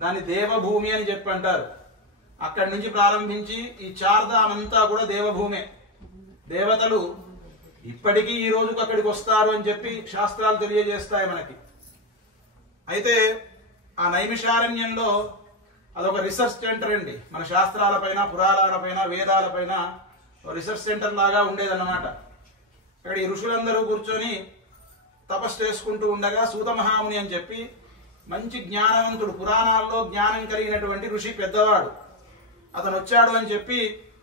దాన్ని దేవభూమి అని చెప్పి అంటారు. అక్కడి నుంచి ప్రారంభించి ఈ చార్ధామ్ అంతా కూడా దేవభూమే. దేవతలు ఇప్పటికీ ఈ రోజుకు అక్కడికి వస్తారు అని చెప్పి శాస్త్రాలు తెలియజేస్తాయి మనకి. అయితే ఆ నైమిషారణ్యంలో అదొక రీసెర్చ్ సెంటర్ అండి. మన శాస్త్రాలపైన, పురాణాలపైన, వేదాలపైన రీసెర్చ్ సెంటర్ లాగా ఉండేదన్నమాట. అక్కడ ఈ ఋషులందరూ కూర్చొని తపస్సు చేసుకుంటూ ఉండగా సూత మహాముని అని చెప్పి మంచి జ్ఞానవంతుడు, పురాణాల్లో జ్ఞానం కలిగినటువంటి ఋషి పెద్దవాడు, అతను వచ్చాడు అని చెప్పి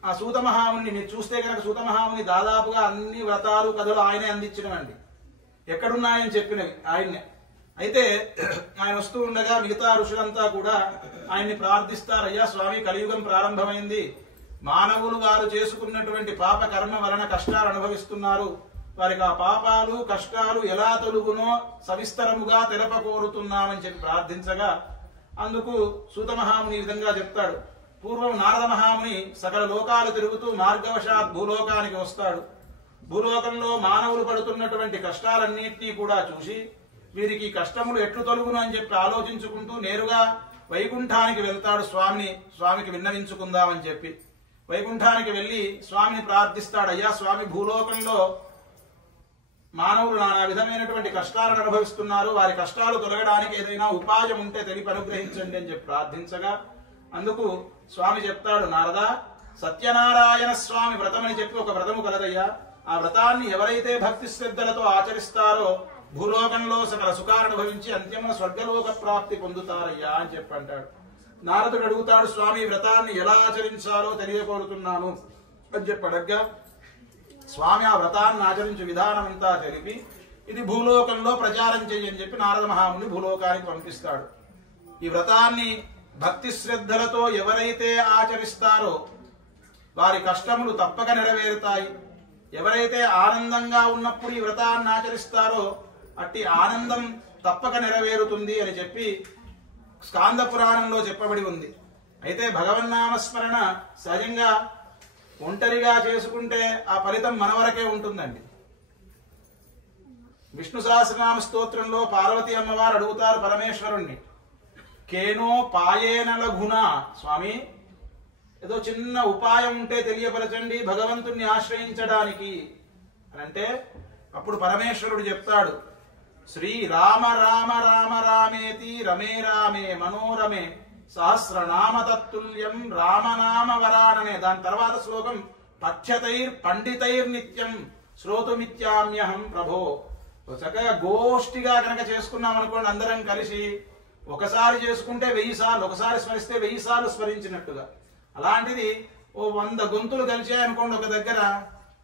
ఆ సూత మహాముని మీరు చూస్తే కనుక సూత మహాముని దాదాపుగా అన్ని వ్రతాలు కథలు ఆయనే అందించినవండి. ఎక్కడున్నాయని చెప్పినవి ఆయన్నే. అయితే ఆయన వస్తూ ఉండగా మిగతా ఋషులంతా కూడా ఆయన్ని ప్రార్థిస్తారు. అయ్యా స్వామి, కలియుగం ప్రారంభమైంది, మానవులు వారు చేసుకున్నటువంటి పాప కర్మ వలన కష్టాలు అనుభవిస్తున్నారు, వారికి ఆ పాపాలు కష్టాలు ఎలా తొలుగునో సవిస్తరముగా తెలపకోరుతున్నామని చెప్పి ప్రార్థించగా అందుకు సూత మహాముని ఈ విధంగా చెప్తాడు. పూర్వం నారద మహాముని సకల లోకాలు తిరుగుతూ మార్గవశాత్ భూలోకానికి వస్తాడు. భూలోకంలో మానవులు పడుతున్నటువంటి కష్టాలన్నింటినీ కూడా చూసి వీరికి కష్టములు ఎట్లు తొలుగును అని చెప్పి ఆలోచించుకుంటూ నేరుగా వైకుంఠానికి వెళ్తాడు. స్వామికి విన్నవించుకుందామని చెప్పి వైకుంఠానికి వెళ్లి స్వామిని ప్రార్థిస్తాడు. అయ్యా స్వామి, భూలోకంలో మానవులు నానా విధమైనటువంటి కష్టాలను అనుభవిస్తున్నారు, వారి కష్టాలు తొలగడానికి ఏదైనా ఉపాయం ఉంటే తెలిపి అనుగ్రహించండి అని చెప్పి ప్రార్థించగా అందుకు స్వామి చెప్తాడు, నారద, సత్యనారాయణ స్వామి వ్రతం అని చెప్పి ఒక వ్రతము కలదయ్యా. ఆ వ్రతాన్ని ఎవరైతే భక్తి శ్రద్ధలతో ఆచరిస్తారో భూలోకంలో సకల సుఖాలను అనుభవించి అంత్యమున స్వర్గలోక ప్రాప్తి పొందుతారయ్యా అని చెప్పి అంటాడు. నారదుడు అడుగుతాడు, స్వామి వ్రతాన్ని ఎలా ఆచరించాలో తెలియకోరుతున్నాను అని చెప్పి అడగ్గా స్వామి ఆ వ్రతాన్ని ఆచరించే విధానం అంతా తెలిపి ఇది భూలోకంలో ప్రచారం చేయని చెప్పి నారద మహాముని భూలోకానికి పంపిస్తాడు. ఈ వ్రతాన్ని భక్తి శ్రద్ధలతో ఎవరైతే ఆచరిస్తారో వారి కష్టములు తప్పక నెరవేరుతాయి. ఎవరైతే ఆనందంగా ఉన్నప్పుడు ఈ వ్రతాన్ని ఆచరిస్తారో అట్టి ఆనందం తప్పక నెరవేరుతుంది అని చెప్పి స్కాంద పురాణంలో చెప్పబడి ఉంది. అయితే భగవన్నామస్మరణ సహజంగా ఒంటరిగా చేసుకుంటే ఆ ఫలితం మన వరకే ఉంటుందండి. విష్ణు సహస్రనామ స్తోత్రంలో పార్వతీ అమ్మవారు అడుగుతారు పరమేశ్వరుణ్ణి, కేనో పాయేన లఘున, స్వామి ఏదో చిన్న ఉపాయం ఉంటే తెలియపరచండి భగవంతుణ్ణి ఆశ్రయించడానికి అని అంటే అప్పుడు పరమేశ్వరుడు చెప్తాడు, శ్రీ రామ రామ రామ రామేతి రమే రామే మనోరమే సహస్రనామ తత్తుల్యం రామనామ వరాననే. దాని తర్వాత శ్లోకం పఠ్యతైర్ పండితైర్ నిత్యం శ్రోతుమిత్యామ్యహం ప్రభో. చక్కగా గోష్ఠిగా కనుక చేసుకున్నాం అనుకోండి, అందరం కలిసి ఒకసారి చేసుకుంటే 1000 సార్లు, ఒకసారి స్మరిస్తే 1000 సార్లు స్మరించినట్టుగా. అలాంటిది ఓ 100 గొంతులు కలిసాయనుకోండి ఒక దగ్గర,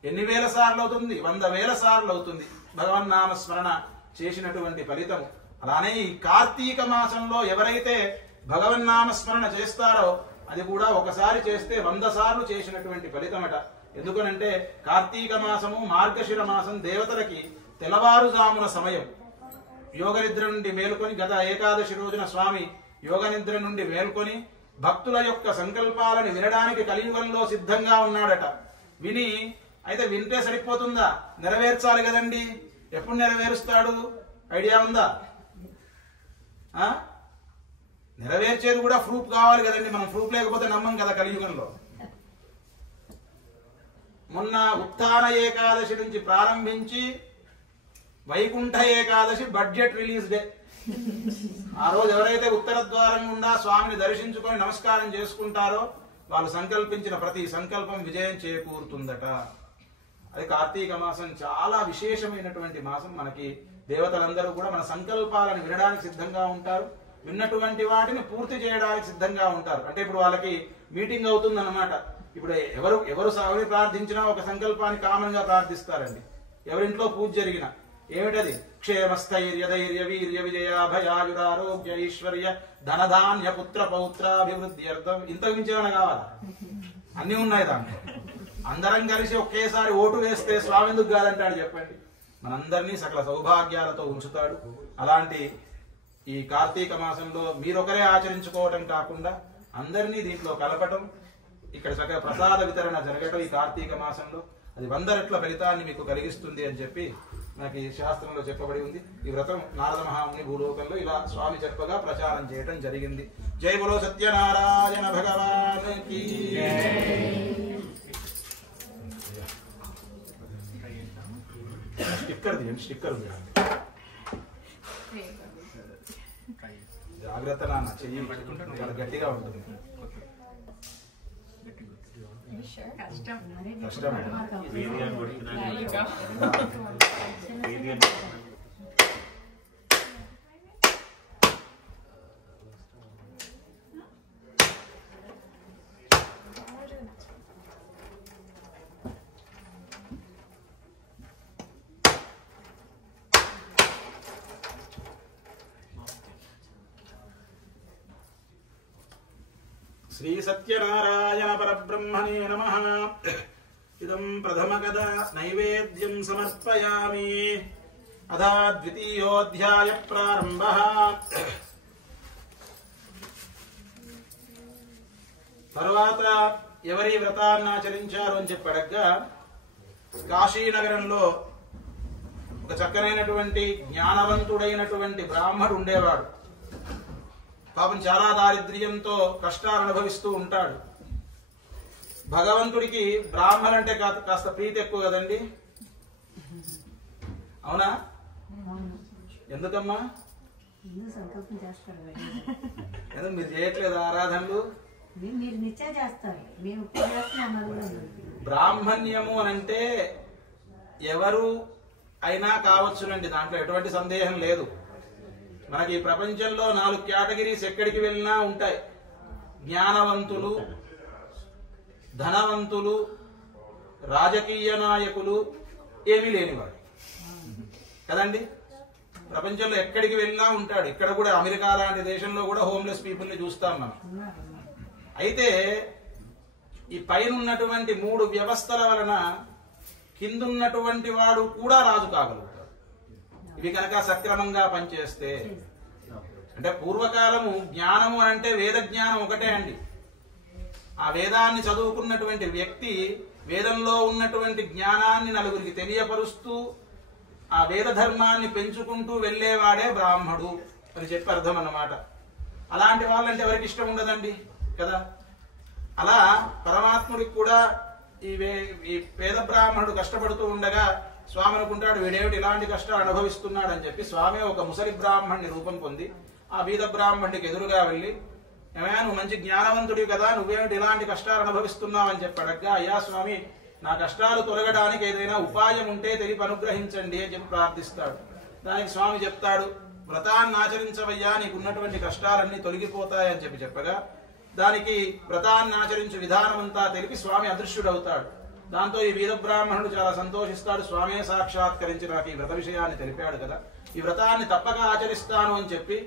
ఎన్ని వేల సార్లు అవుతుంది? 100,000 సార్లు అవుతుంది భగవన్నామ స్మరణ చేసినటువంటి ఫలితం. అలానే ఈ కార్తీక మాసంలో ఎవరైతే భగవన్నామ స్మరణ చేస్తారో అది కూడా ఒకసారి చేస్తే 100 సార్లు చేసినటువంటి ఫలితమట. ఎందుకనంటే కార్తీక మాసము మార్గశిర మాసం దేవతలకి తెల్లవారుజామున సమయం. యోగనిద్ర నుండి మేల్కొని గత ఏకాదశి రోజున స్వామి యోగనిద్ర నుండి మేల్కొని భక్తుల యొక్క సంకల్పాలను వినడానికి కలియుగంలో సిద్ధంగా ఉన్నాడట. విని అయితే వింటే సరిపోతుందా? నెరవేర్చాలి కదండి. ఎప్పుడు నెరవేరుస్తాడు? ఐడియా ఉందా? నెరవేర్చేది కూడా ప్రూఫ్ కావాలి కదండి. మనం ప్రూఫ్ లేకపోతే నమ్మం కదా కలియుగంలో. మొన్న ఉత్థాన ఏకాదశి నుంచి ప్రారంభించి Vaikuntha Ekadashi budget release day. ఆ రోజు ఎవరైతే ఉత్తర ద్వారం గుండా స్వామిని దర్శించుకొని నమస్కారం చేసుకుంటారో వాళ్ళు సంకల్పించిన ప్రతి సంకల్పం విజయం చేకూరుతుందట. అది కార్తీక మాసం చాలా విశేషమైనటువంటి మాసం. మనకి దేవతలందరూ కూడా మన సంకల్పాలను వినడానికి సిద్ధంగా ఉంటారు, విన్నటువంటి వాటిని పూర్తి చేయడానికి సిద్ధంగా ఉంటారు. అంటే ఇప్పుడు వాళ్ళకి మీటింగ్ అవుతుందన్నమాట. ఇప్పుడు ఎవరు స్వామిని ప్రార్థించినా ఒక సంకల్పాన్ని కామన్ గా ప్రార్థిస్తారండి. ఎవరింట్లో పూజ జరిగినా ఏమిటది? క్షేమస్థైర్య ధైర్య వీర్య విజయాభయాయురారోగ్య ఐశ్వర్య ధనధాన్య పుత్ర పౌత్రాభివృద్ధి అర్థం. ఇంతకు మించి ఏమైనా కావాలా? అన్ని ఉన్నాయి దాంట్లో. అందరం కలిసి ఒకేసారి ఓటు వేస్తే స్వామి ఎందుకు కాదంటాడు చెప్పండి. మనందరినీ సకల సౌభాగ్యాలతో ఉంచుతాడు. అలాంటి ఈ కార్తీక మాసంలో మీరొకరే ఆచరించుకోవటం కాకుండా అందరినీ దీంట్లో కలపటం, ఇక్కడ చక్కగా ప్రసాద వితరణ జరగటం ఈ కార్తీక మాసంలో అది 100 రెట్ల ఫలితాన్ని మీకు కలిగిస్తుంది అని చెప్పి మనకి శాస్త్రంలో చెప్పబడి ఉంది. ఈ వ్రతం నారద మహాముని భూలోకంలో ఇలా స్వామి చెప్పగా ప్రచారం చేయటం జరిగింది. జై బలో సత్యనారాయణ భగవానికి. స్టిక్కర్ తీయండి, స్టిక్కర్ జాగ్రత్త నాన్న, చెయ్యి గట్టిగా ఉంటుంది. కష్టం. శ్రీ సత్యనారాయణ పరబ్రహ్మణే నమః. ఇదం ప్రథమకదా నైవేద్యం సమర్పయామి. అథా ద్వితీయోధ్యాయ ప్రారంభః. తర్వాత ఎవరి వ్రతాన్ని ఆచరించారు అని చెప్పడగ్గా కాశీనగరంలో ఒక చక్కనైనటువంటి జ్ఞానవంతుడైనటువంటి బ్రాహ్మడు ఉండేవాడు. పాపం చాలా దారిద్ర్యంతో కష్టాలు అనుభవిస్తూ ఉంటాడు. భగవంతుడికి బ్రాహ్మణులంటే కాస్త ప్రీతి ఎక్కువ కదండి, అవునా? ఎందుకమ్మా? ఎందుకు మీరు చేయట్లేదు ఆరాధనలు? బ్రాహ్మణ్యము అనంటే ఎవరు అయినా కావచ్చునండి, దాంట్లో ఎటువంటి సందేహం లేదు. మనకి ఈ ప్రపంచంలో 4 కేటగిరీస్ ఎక్కడికి వెళ్ళినా ఉంటాయి. జ్ఞానవంతులు, ధనవంతులు, రాజకీయ నాయకులు ఏమీ లేనివాడు కదండి. ప్రపంచంలో ఎక్కడికి వెళ్ళినా ఉంటాడు. ఇక్కడ కూడా అమెరికా లాంటి దేశంలో కూడా హోమ్లెస్ పీపుల్ ని చూస్తాం మనం. అయితే ఈ పైన ఉన్నటువంటి 3 వ్యవస్థల వలన కిందున్నటువంటి వాడు కూడా రాజు కాగలుగుతాడు, ఇవి కనుక సక్రమంగా పనిచేస్తే. అంటే పూర్వకాలము జ్ఞానము అంటే వేద జ్ఞానం ఒకటే అండి. ఆ వేదాన్ని చదువుకున్నటువంటి వ్యక్తి వేదంలో ఉన్నటువంటి జ్ఞానాన్ని నలుగురికి తెలియపరుస్తూ ఆ వేద ధర్మాన్ని పెంచుకుంటూ వెళ్లేవాడే బ్రాహ్మడు అని చెప్పి అర్థం అన్నమాట. అలాంటి వాళ్ళంటే ఎవరికి ఇష్టం ఉండదండి కదా. అలా పరమాత్ముడికి కూడా ఈ పేద బ్రాహ్మణుడు కష్టపడుతూ ఉండగా స్వామి అనుకుంటాడు, వీడేమిటి ఇలాంటి కష్టాలు అనుభవిస్తున్నాడు అని చెప్పి స్వామి ఒక ముసలి బ్రాహ్మణ్ణి రూపం పొంది ఆ బీద బ్రాహ్మణుడికి ఎదురుగా వెళ్లి, ఏమయ్యా నువ్వు మంచి జ్ఞానవంతుడివి కదా, నువ్వేమిటి ఇలాంటి కష్టాలు అనుభవిస్తున్నావు అని చెప్పి అడగ్గా, అయ్యా స్వామి నా కష్టాలు తొలగడానికి ఏదైనా ఉపాయం ఉంటే తెలిపి అనుగ్రహించండి అని చెప్పి ప్రార్థిస్తాడు. దానికి స్వామి చెప్తాడు, వ్రతాన్ని ఆచరించవయ్యా, నీకున్నటువంటి కష్టాలన్నీ తొలగిపోతాయని చెప్పి చెప్పగా దానికి వ్రతాన్ని ఆచరించు విధానం అంతా తెలిపి స్వామి అదృశ్యుడవుతాడు. దాంతో ఈ వీర బ్రాహ్మణుడు చాలా సంతోషిస్తాడు. స్వామే సాక్షాత్కరించి నాకు ఈ వ్రత విషయాన్ని తెలిపాడు కదా, ఈ వ్రతాన్ని తప్పక ఆచరిస్తాను అని చెప్పి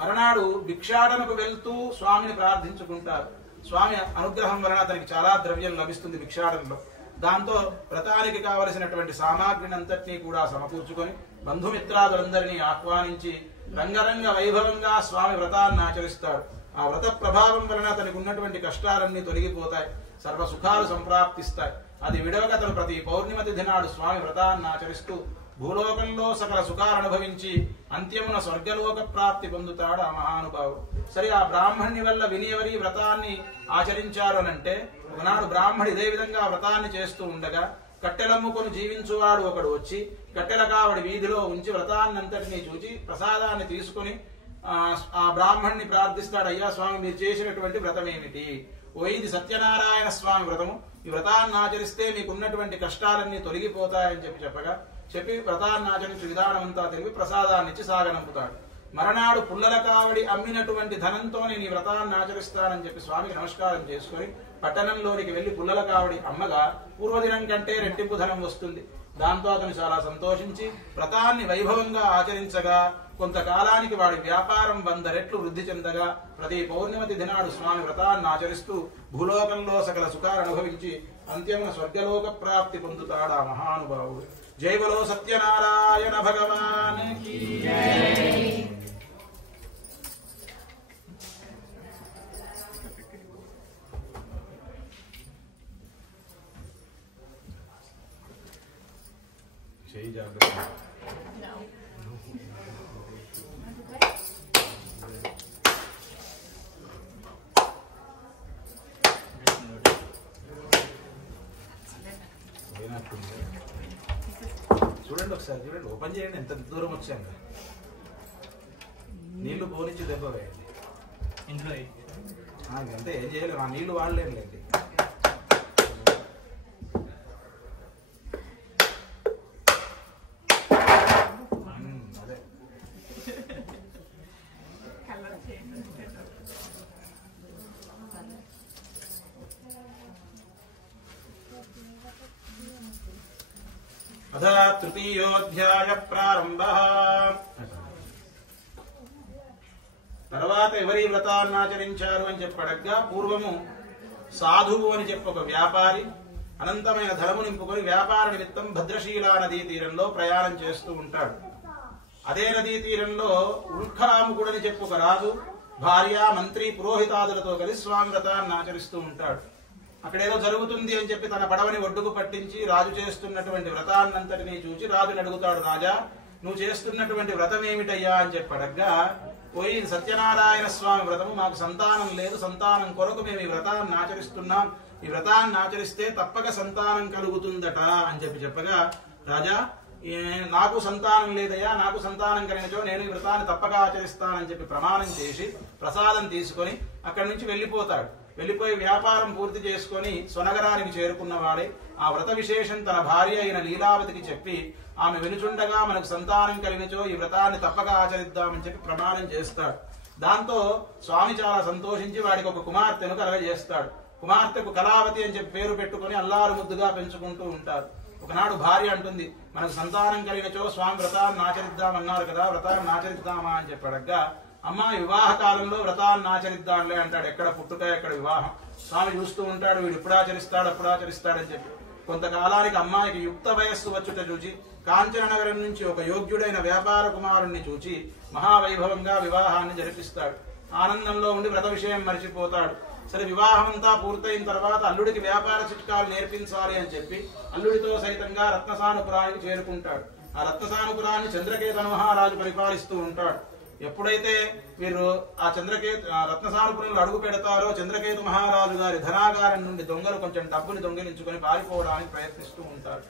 మరునాడు భిక్షాటనకు వెళ్తూ స్వామిని ప్రార్థించుకుంటారు. స్వామి అనుగ్రహం వలన అతనికి చాలా ద్రవ్యం లభిస్తుంది భిక్షాటనలో. దాంతో వ్రతానికి కావలసినటువంటి సామాగ్రిని అంతటినీ కూడా సమకూర్చుకొని బంధుమిత్రాదులందరినీ ఆహ్వానించి రంగరంగ వైభవంగా స్వామి వ్రతాన్ని ఆచరిస్తాడు. ఆ వ్రత ప్రభావం వలన అతనికి ఉన్నటువంటి కష్టాలన్నీ తొలగిపోతాయి, సర్వ సుఖాలు సంప్రాప్తిస్తాయి. అది విడవక అతను ప్రతి పౌర్ణిమ తిథి నాడు స్వామి వ్రతాన్ని ఆచరిస్తూ భూలోకంలో సకల సుఖాలు అనుభవించి అంత్యమున స్వర్గలోక ప్రాప్తి పొందుతాడు ఆ మహానుభావుడు. సరే, ఆ బ్రాహ్మణుని వల్ల వినియవరి వ్రతాన్ని ఆచరించారు అనంటే, ఒకనాడు బ్రాహ్మణుడు ఇదే విధంగా వ్రతాన్ని చేస్తూ ఉండగా కట్టెలమ్ముకొని జీవించువాడు ఒకడు వచ్చి కట్టెల కావడి వీధిలో ఉంచి వ్రతాన్నంతటినీ చూచి ప్రసాదాన్ని తీసుకుని ఆ బ్రాహ్మణ్ణి ప్రార్థిస్తాడు, అయ్యా స్వామి మీరు చేసినటువంటి వ్రతం ఏమిటి? ఓ ఇది సత్యనారాయణ స్వామి వ్రతము, ఈ వ్రతాన్ని ఆచరిస్తే మీకున్నటువంటి కష్టాలన్నీ తొలగిపోతాయని చెప్పగా చెప్పి వ్రతాన్ని ఆచరించే విధానం అంతా తెలిపి ప్రసాదాన్ని ఇచ్చి సాగనంపుతాడు. మరనాడు పుల్లల కావడి అమ్మినటువంటి ధనంతో నేను ఈ వ్రతాన్ని ఆచరిస్తానని చెప్పి స్వామికి నమస్కారం చేసుకుని పట్టణంలోనికి వెళ్లి పుల్లల కావడి అమ్మగా పూర్వదినం కంటే రెట్టింపు ధనం వస్తుంది. దాంతో అతను చాలా సంతోషించి వ్రతాన్ని వైభవంగా ఆచరించగా కొంతకాలానికి వాడి వ్యాపారం 100 రెట్లు వృద్ధి చెందగా ప్రతి పౌర్ణిమ తిథి నాడు స్వామి వ్రతాన్ని ఆచరిస్తూ భూలోకంలో సకల సుఖాలు అనుభవించి అంత్యమున స్వర్గలోక ప్రాప్తి పొందుతాడు ఆ మహానుభావుడు. జై బలో సత్యనారాయణ భగవానికి జై జాగ్రత్త. చూడండి ఒకసారి, చూడండి, ఓపెన్ చేయండి, ఎంత దూరం వచ్చాక నీళ్లు పోనిచ్చి దెబ్బ వేయండి. ఇంట్లో అంతే, ఏం చేయలేము, ఆ నీళ్లు వాడలేండి. అదే అథ తృతీయోధ్యాయ ప్రారంభ. తర్వాత ఎవరి వ్రతాన్ని ఆచరించారు అని చెప్పడగ్గా, పూర్వము సాధువు అని చెప్పి ఒక వ్యాపారి అనంతమైన ధనము నింపుకొని వ్యాపార నిమిత్తం భద్రశీలా నదీ తీరంలో ప్రయాణం చేస్తూ ఉంటాడు. అదే నదీ తీరంలో ఉల్ఖాముకుడని చెప్పి ఒక రాజు భార్య, మంత్రి, పురోహితాదులతో కలిసి స్వామి వ్రతాన్ని ఆచరిస్తూ ఉంటాడు. అక్కడేదో జరుగుతుంది అని చెప్పి తన పడవని ఒడ్డుకు పట్టించి రాజు చేస్తున్నటువంటి వ్రతాన్నంతటినీ చూచి రాజుని అడుగుతాడు, రాజా నువ్వు చేస్తున్నటువంటి వ్రతం ఏమిటయ్యా అని చెప్పి అడగ్గా, పోయి సత్యనారాయణ స్వామి వ్రతము, మాకు సంతానం లేదు, సంతానం కొరకు మేము ఈ వ్రతాన్ని ఆచరిస్తున్నాం, ఈ వ్రతాన్ని ఆచరిస్తే తప్పక సంతానం కలుగుతుందట అని చెప్పి చెప్పగా, రాజా నాకు సంతానం లేదయ్యా, నాకు సంతానం కలిగినచో నేను ఈ వ్రతాన్ని తప్పక ఆచరిస్తానని చెప్పి ప్రమాణం చేసి ప్రసాదం తీసుకొని అక్కడి నుంచి వెళ్ళిపోతాడు. వెళ్ళిపోయి వ్యాపారం పూర్తి చేసుకుని స్వనగరానికి చేరుకున్నవాడే ఆ వ్రత విశేషం తన భార్య అయిన లీలావతికి చెప్పి ఆమె వినుచుండగా మనకు సంతానం కలిగినచో ఈ వ్రతాన్ని తప్పక ఆచరిద్దామని చెప్పి ప్రమాణం చేస్తాడు. దాంతో స్వామి చాలా సంతోషించి వాడికి ఒక కుమార్తెను కలగజేస్తాడు. కుమార్తెకు కళావతి అని చెప్పి పేరు పెట్టుకుని అల్లారు ముద్దుగా పెంచుకుంటూ ఉంటారు. ఒకనాడు భార్య అంటుంది, మనకు సంతానం కలిగినచో స్వామి వ్రతాన్ని ఆచరిద్దామన్నారు కదా, వ్రతాన్ని ఆచరిద్దామా అని చెప్పి అడగ్గా, అమ్మాయి వివాహ కాలంలో వ్రతాన్ని ఆచరిద్దాంలే అంటాడు. ఎక్కడ పుట్టుక ఎక్కడ వివాహం. స్వామి చూస్తూ ఉంటాడు, వీడు ఇప్పుడు ఆచరిస్తాడు అప్పుడు ఆచరిస్తాడని చెప్పి. కొంతకాలానికి అమ్మాయికి యుక్త వయస్సు వచ్చుట చూచి కాంచన నగరం నుంచి ఒక యోగ్యుడైన వ్యాపార కుమారుణ్ణి చూచి మహావైభవంగా వివాహాన్ని జరిపిస్తాడు. ఆనందంలో ఉండి వ్రత విషయం మరిచిపోతాడు. సరే, వివాహం అంతా పూర్తయిన తర్వాత అల్లుడికి వ్యాపార చిట్కాలు నేర్పించాలి అని చెప్పి అల్లుడితో సైతంగా రత్నసానుపురానికి చేరుకుంటాడు. ఆ రత్నసానుపురాన్ని చంద్రకేతన మహారాజు పరిపాలిస్తూ ఉంటాడు. ఎప్పుడైతే వీరు ఆ రత్నసానుపురంలో అడుగు పెడతారో చంద్రకేతు మహారాజు గారి ధనాగారం నుండి దొంగలు కొంచెం డబ్బుని దొంగిలించుకొని పారిపోవడానికి ప్రయత్నిస్తూ ఉంటారు.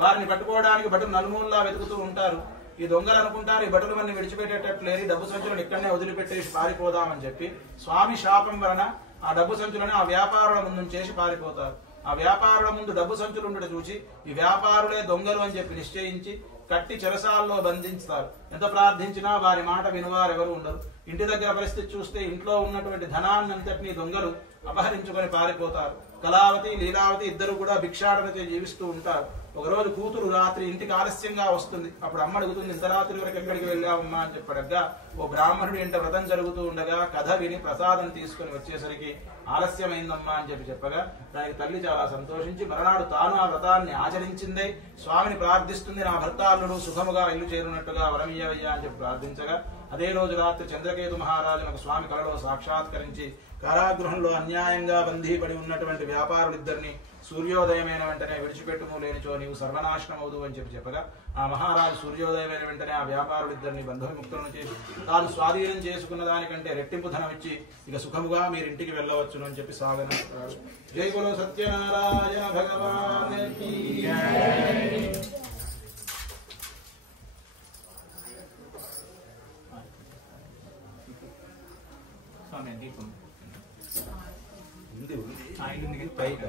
వారిని పట్టుకోవడానికి భటులు నలుమూలలా వెతుకుతూ ఉంటారు. ఈ దొంగలు అనుకుంటారు ఈ భటులు మనని విడిచిపెట్టేటట్లేని డబ్బు సంచులను ఇక్కడనే వదిలిపెట్టేసి పారిపోదామని చెప్పి స్వామి శాపం వలన ఆ డబ్బు సంచులను ఆ వ్యాపారుల ముందు చేసి పారిపోతారు. ఆ వ్యాపారుల ముందు డబ్బు సంచులు ఉండట చూసి ఈ వ్యాపారులే దొంగలు అని చెప్పి నిశ్చయించి కట్టి చెరసాల్లో బంధించుతారు. ఎంత ప్రార్థించినా వారి మాట వినువారెవరు ఉండరు. ఇంటి దగ్గర పరిస్థితి చూస్తే ఇంట్లో ఉన్నటువంటి ధనాన్నంతటినీ దొంగలు అపహరించుకొని పారిపోతారు. కళావతి లీలావతి ఇద్దరు కూడా భిక్షాటనతో జీవిస్తూ ఉంటారు. ఒకరోజు కూతురు రాత్రి ఇంటికి ఆలస్యంగా వస్తుంది. అప్పుడు అమ్మ అడుగుతుంది, ఇంత రాత్రి వరకు ఎక్కడికి వెళ్ళావమ్మా అని చెప్పడగ్గా, ఓ బ్రాహ్మణుడి ఇంట వ్రతం జరుగుతూ ఉండగా కథ విని ప్రసాదం తీసుకుని వచ్చేసరికి ఆలస్యమైందమ్మా అని చెప్పగా దానికి తల్లి చాలా సంతోషించి మరునాడు తాను ఆ వ్రతాన్ని ఆచరించిందే స్వామిని ప్రార్థిస్తుంది. నా భర్త అల్లుడు సుఖముగా ఇల్లు చేరున్నట్టుగా వరమియ్యవయ్యా అని చెప్పి ప్రార్థించగా అదే రోజు రాత్రి చంద్రకేతు మహారాజునకు స్వామి కలలో సాక్షాత్కరించి కారాగృహంలో అన్యాయంగా బంధీపడి ఉన్నటువంటి వ్యాపారులిద్దరిని సూర్యోదయమైన వెంటనే విడిచిపెట్టుము, లేనిచో నీవు సర్వనాశనమవుదు అని చెప్పగా ఆ మహారాజు సూర్యోదయమైన వెంటనే ఆ వ్యాపారులిద్దరిని బంధవిముక్తులను చేసి తాను స్వాధీనం చేసుకున్న దానికంటే రెట్టింపు ధనం ఇచ్చి ఇక సుఖముగా మీరింటికి వెళ్ళవచ్చును అని చెప్పి సాగనంటాడు. జై బోలో సత్యనారాయణ భగవాన్ కీ జై. స్వామి దీపం పైగా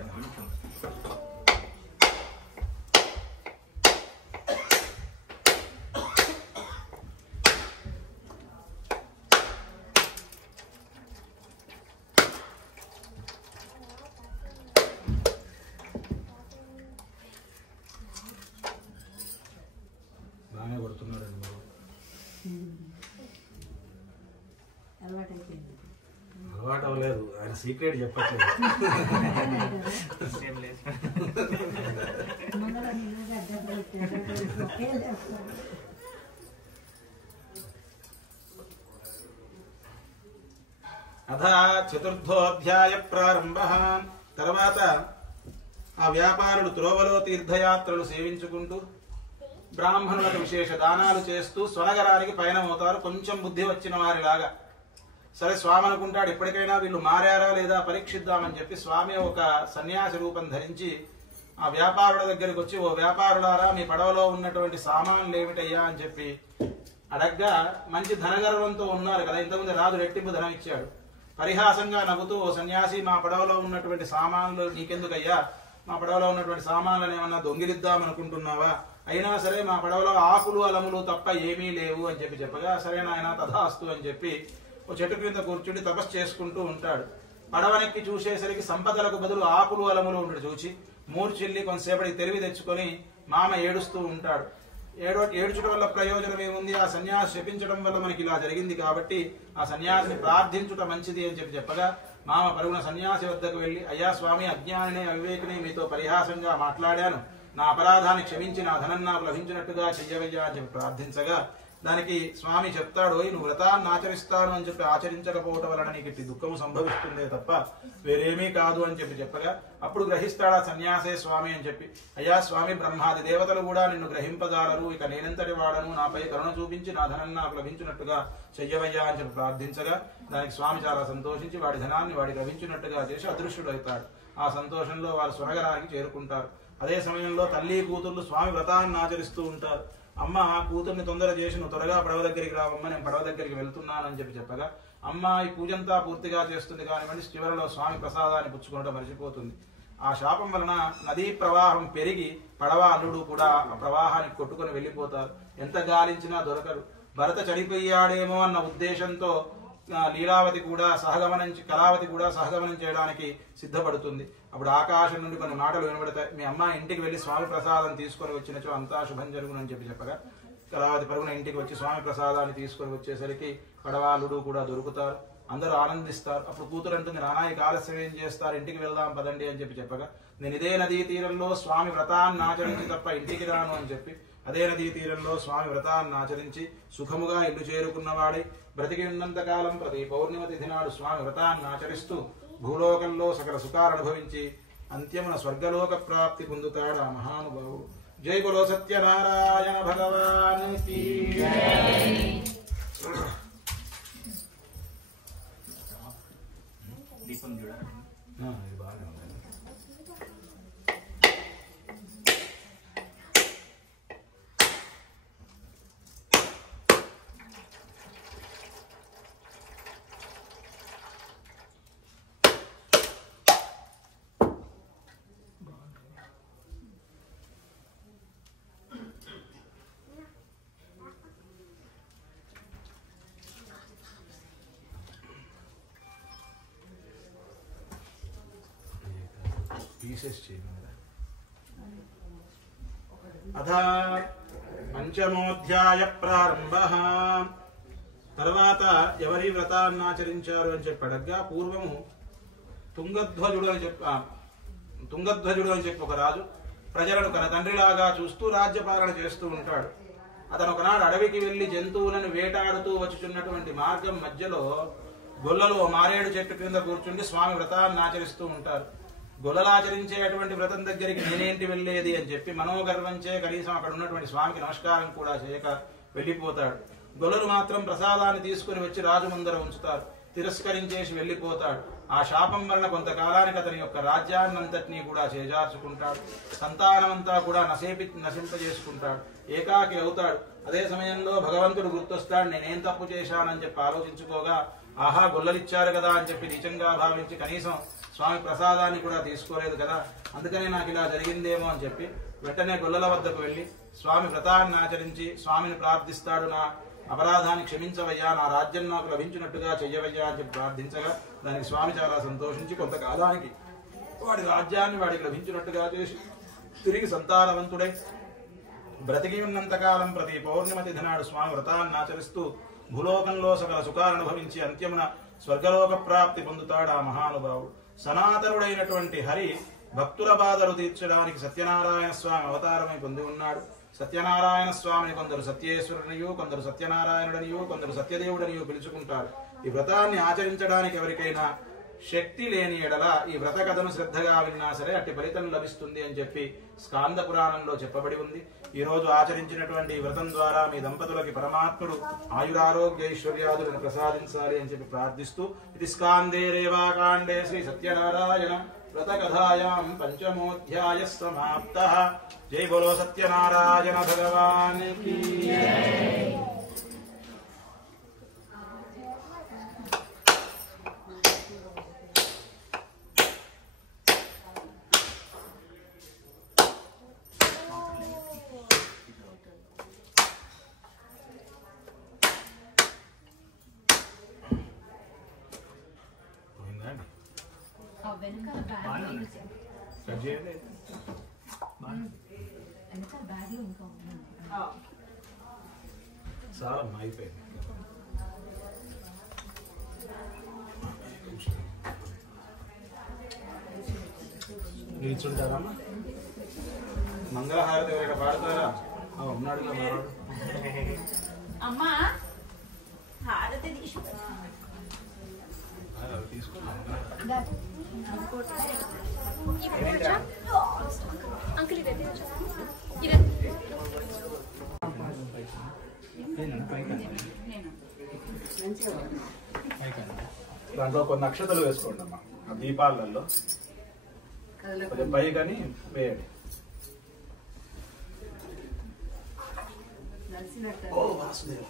బాగానే కొడుతున్నాడండి. అలవాటు అవ్వలేదు, ఆయన సీక్రెట్ చెప్పట్లేదు. అథ చతుర్థోధ్యాయ ప్రారంభ. తర్వాత ఆ వ్యాపారులు త్రోవలో తీర్థయాత్రలు సేవించుకుంటూ బ్రాహ్మణులకు విశేష దానాలు చేస్తూ స్వనగరానికి పయనమవుతారు. కొంచెం బుద్ధి వచ్చిన వారిలాగా. సరే, స్వామి అనుకుంటాడు ఇప్పటికైనా వీళ్ళు మారారా లేదా పరీక్షిద్దామని చెప్పి స్వామి ఒక సన్యాసి రూపం ధరించి ఆ వ్యాపారుల దగ్గరికి వచ్చి, ఓ వ్యాపారులారా, మీ పడవలో ఉన్నటువంటి సామాన్లు ఏమిటయ్యా అని చెప్పి అడగ్గా మంచి ధనగర్వంతో ఉన్నారు కదా. ఇంతకుముందు రాజు రెట్టింపు ధనం ఇచ్చాడు. పరిహాసంగా నవ్వుతూ, ఓ సన్యాసి, మా పడవలో ఉన్నటువంటి సామాన్లు నీకెందుకయ్యా? మా పడవలో ఉన్నటువంటి సామాన్లను ఏమన్నా దొంగిలిద్దాం అనుకుంటున్నావా? అయినా సరే మా పడవలో ఆకులు అలములు తప్ప ఏమీ లేవు అని చెప్పగా, సరే నాయన తథాస్తు అని చెప్పి ఓ చెట్టు కింద కూర్చుండి తపస్సు చేసుకుంటూ ఉంటాడు. పడవనెక్కి చూసేసరికి సంపదలకు బదులు ఆకులు అలములు ఉండడు చూచి మూర్చెల్లి కొంతసేపటికి తెలివి తెచ్చుకొని మామ ఏడుస్తూ ఉంటాడు. ఏడ్చడం వల్ల ప్రయోజనం ఏముంది? ఆ సన్యాసి శపించడం వల్ల మనకి ఇలా జరిగింది కాబట్టి ఆ సన్యాసిని ప్రార్థించుట మంచిది అని చెప్పగా మామ పరుగున సన్యాసి వద్దకు వెళ్లి, అయ్యా స్వామి, అజ్ఞానిని అవివేకిని మీతో పరిహాసంగా మాట్లాడాను, నా అపరాధాన్ని క్షమించి నా ధనం నాకు లభించినట్టుగా చెయ్యవయ్యా అని చెప్పి ప్రార్థించగా దానికి స్వామి చెప్తాడు, నువ్వు వ్రతాన్ని ఆచరిస్తాను అని చెప్పి ఆచరించకపోవటం వలన నీకు ఇట్టి దుఃఖము సంభవిస్తుందే తప్ప వేరేమీ కాదు అని చెప్పగా అప్పుడు గ్రహిస్తాడా సన్యాసే స్వామి అని చెప్పి, అయ్యా స్వామి, బ్రహ్మాది దేవతలు కూడా నిన్ను గ్రహింపజాలరు, ఇక నేనెంతటి వాడను, నాపై కరుణ చూపించి నా ధనం నాకు లభించినట్టుగా చెయ్యవయ్యా అని చెప్పి ప్రార్థించగా దానికి స్వామి చాలా సంతోషించి వాడి ధనాన్ని వాడికి లభించినట్టుగా చేసి అదృశ్యుడవుతాడు. ఆ సంతోషంలో వారు స్వర్గరానికి చేరుకుంటారు. అదే సమయంలో తల్లి కూతుర్లు స్వామి వ్రతాన్ని ఆచరిస్తూ ఉంటారు. అమ్మ, కూతుర్ని తొందర చేసి నువ్వు త్వరగా పడవ దగ్గరికి రావమ్మ, నేను పడవ దగ్గరికి వెళ్తున్నాను అని చెప్పగా అమ్మ ఈ పూజంతా పూర్తిగా చేస్తుంది కానివ్వండి, చివరిలో స్వామి ప్రసాదాన్ని పుచ్చుకోవడం మర్చిపోతుంది. ఆ శాపం వలన నదీ ప్రవాహం పెరిగి పడవ అల్లుడు కూడా ఆ ప్రవాహానికి కొట్టుకుని వెళ్లిపోతారు. ఎంత గాలించినా దొరకరు. భరత చనిపోయాడేమో అన్న ఉద్దేశంతో లీలావతి కూడా కళావతి కూడా సహగమనం చేయడానికి సిద్ధపడుతుంది. అప్పుడు ఆకాశం నుండి కొన్ని మాటలు వినబడతాయి. మీ అమ్మ ఇంటికి వెళ్లి స్వామి ప్రసాదం తీసుకొని వచ్చినచో అంతా శుభం జరుగునని చెప్పగా కళావతి పరుగున ఇంటికి వచ్చి స్వామి ప్రసాదాన్ని తీసుకొని వచ్చేసరికి పడవాళ్ళుడు కూడా దొరుకుతారు. అందరూ ఆనందిస్తారు. అప్పుడు కూతురు అంటుంది, నానాయికి ఆలస్యం ఏం చేస్తారు, ఇంటికి వెళ్దాం పదండి అని చెప్పగా నేను ఇదే నదీ తీరంలో స్వామి వ్రతాన్ని ఆచరించి తప్ప ఇంటికి రాను అని చెప్పి అదే నదీ తీరంలో స్వామి వ్రతాన్ని ఆచరించి సుఖముగా ఇల్లు చేరుకున్నవాడి బ్రతికి ఉన్నంత కాలం ప్రతి పౌర్ణిమ తిథి నాడు స్వామి వ్రతాన్ని ఆచరిస్తూ భూలోకంలో సకల సుఖాలు అనుభవించి అంత్యమున స్వర్గలోక ప్రాప్తి పొందుతాడు ఆ మహానుభావుడు. జై బలో సత్యనారాయణ భగవానికి. దీపం చూడాలి. అథ పంచమోధ్యాయ ప్రారంభ. తర్వాత ఎవరి వ్రతాన్ని ఆచరించారు అని చెప్పడగా పూర్వము తుంగధ్వజుడు అని చెప్పి ఒక రాజు ప్రజలను తన తండ్రిలాగా చూస్తూ రాజ్యపాలన చేస్తూ ఉంటాడు. అతను ఒకనాడు అడవికి వెళ్లి జంతువులను వేటాడుతూ వచ్చుచున్నటువంటి మార్గం మధ్యలో గొల్లలు మారేడు చెట్టు క్రింద కూర్చుండి స్వామి వ్రతాన్ని ఆచరిస్తూ ఉంటారు. గొల్లలాచరించేటువంటి వ్రతం దగ్గరికి నేనేంటి వెళ్ళేది అని చెప్పి మనోగర్వంచే కనీసం అక్కడ ఉన్నటువంటి స్వామికి నమస్కారం కూడా చేయక వెళ్ళిపోతాడు. గొల్లలు మాత్రం ప్రసాదాన్ని తీసుకుని వచ్చి రాజు ముందర ఉంచుతారు. తిరస్కరించేసి వెళ్ళిపోతాడు. ఆ శాపం వలన కొంతకాలానికి అతని యొక్క రాజ్యాన్నంతటినీ కూడా చేజార్చుకుంటాడు. సంతానమంతా కూడా నశింపజేసుకుంటాడు. ఏకాకి అవుతాడు. అదే సమయంలో భగవంతుడు గుర్తొస్తాడు. నేనేం తప్పు చేశానని చెప్పి ఆలోచించుకోగా ఆహా గొల్లలిచ్చారు కదా అని చెప్పి నిజంగా భావించి కనీసం స్వామి ప్రసాదాన్ని కూడా తీసుకోలేదు కదా, అందుకనే నాకు ఇలా జరిగిందేమో అని చెప్పి వెంటనే గొల్లల వద్దకు వెళ్లి స్వామి వ్రతాన్ని ఆచరించి స్వామిని ప్రార్థిస్తాడు. నా అపరాధాన్ని క్షమించవయ్యా, నా రాజ్యం నాకు లభించినట్టుగా చెయ్యవయ్యా అని చెప్పి ప్రార్థించగా దానికి స్వామి చాలా సంతోషించి కొంతకాలానికి వాడి రాజ్యాన్ని వాడికి లభించినట్టుగా చేసి తిరిగి సంతానవంతుడై బ్రతికి ఉన్నంతకాలం ప్రతి పౌర్ణిమ తిథి నాడు స్వామి వ్రతాన్ని ఆచరిస్తూ భూలోకంలో సకల సుఖాలు అనుభవించి అంత్యమున స్వర్గలోక ప్రాప్తి పొందుతాడు ఆ మహానుభావుడు. సనాతనుడైనటువంటి హరి భక్తుల బాధలు తీర్చడానికి సత్యనారాయణ స్వామి అవతారమై పొంది ఉన్నాడు. సత్యనారాయణ స్వామిని కొందరు సత్యేశ్వరునియు, కొందరు సత్యనారాయణుడనియు, కొందరు సత్యదేవుడనియు పిలుచుకుంటారు. ఈ వ్రతాన్ని ఆచరించడానికి ఎవరికైనా శక్తి లేని ఎడల ఈ వ్రత కథను శ్రద్ధగా విన్నా సరే అట్టి ఫలితం లభిస్తుంది అని చెప్పి స్కాంద పురాణంలో చెప్పబడి ఉంది. ఈ రోజు ఆచరించినటువంటి ఈ వ్రతం ద్వారా మీ దంపతులకి పరమాత్ముడు ఆయురారోగ్యైశ్వర్యాదులను ప్రసాదించాలి అని చెప్పి ప్రార్థిస్తూ ఇది స్కాందే రేవాకాండే శ్రీ సత్యనారాయణ వ్రత కథాయాం పంచమోధ్యాయ సమాప్తః. జై బలో సత్యనారాయణ భగవానికి. చాలా అయిపోయింది. నిల్చుంటారా మంగళహారతి ఎవరైనా పాడతారా? ఉన్నాడు అమ్మా హారతి దాంట్లో కొన్ని అక్షతలు వేసుకోండి అమ్మా. ఆ దీపాలలో కొంచెం పై కానీ వేయండి. ఓ వాసుదేవ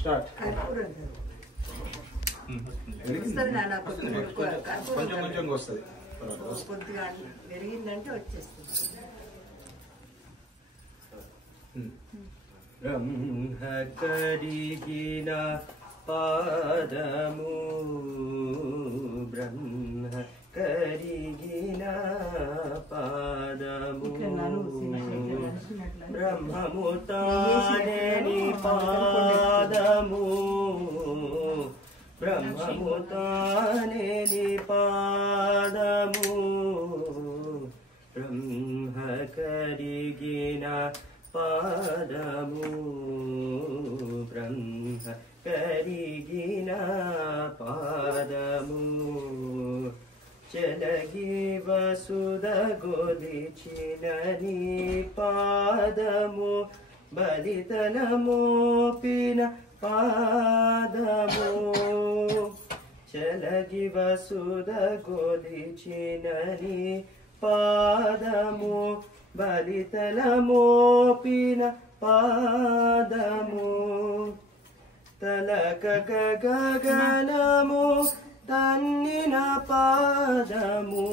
స్టార్ట్. కొంచెం కొంచెం వస్తుంది. కొద్దిగా పెరిగిందంటే వచ్చేస్తుంది. బ్రహ్మ కరిగిన పాదము బ్రహ్మ కరిగిన పాదము బ్రహ్మము తానే పాదము బ్రహ్మము తానే పాదము బ్రహ్మ కరిగిన పాదము బ్రహ్మ కరిగిన పాదము చెలగి వసుద గొలిచిన నీ పాదము బలితనమోపిన పాదము చెలగి వసుద గొలిచిన నీ పాదము బలితలమోపిన పాదము తలక గగనము తన్నిన పాదము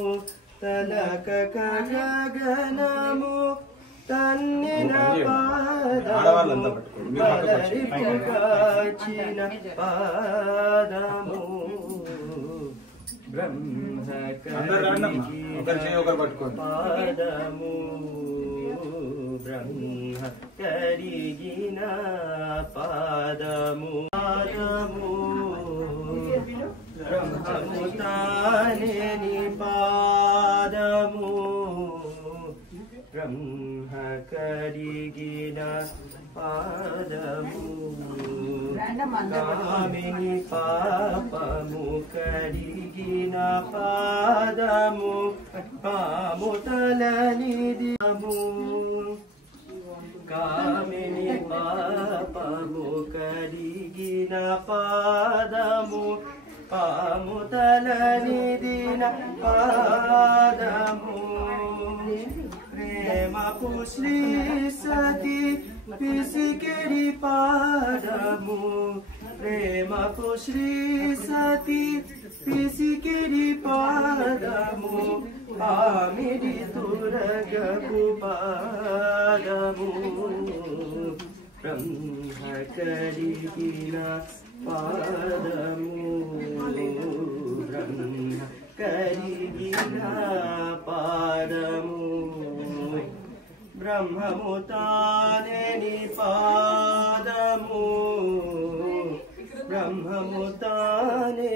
తలక గగనము తన్నిన పాదము బలరిపు కాచిన పాదము బ్రహ్మ పాదము బ్రహ్మ కరిగిన పాదము పాదము బ్రహ్మము తానే పాదము బ్రహ్మ కరిగిన పాదము కామిని పాపము కరిగిన పాదము పాముతలనిదిము కామిని పాపము కరిగిన పాదము పాముతలనిదిన పాదము ప్రేమపు శ్రీ సతి పిసికిడి పాదము ప్రేమపు శ్రీ సతి పిసికిడి పాదము ఆమిడి తురగపు పాదము బ్రహ్మ కరిగిన పాదము బ్రహ్మ కరిగిన పాదము బ్రహ్మము తానే పాదము బ్రహ్మము తానే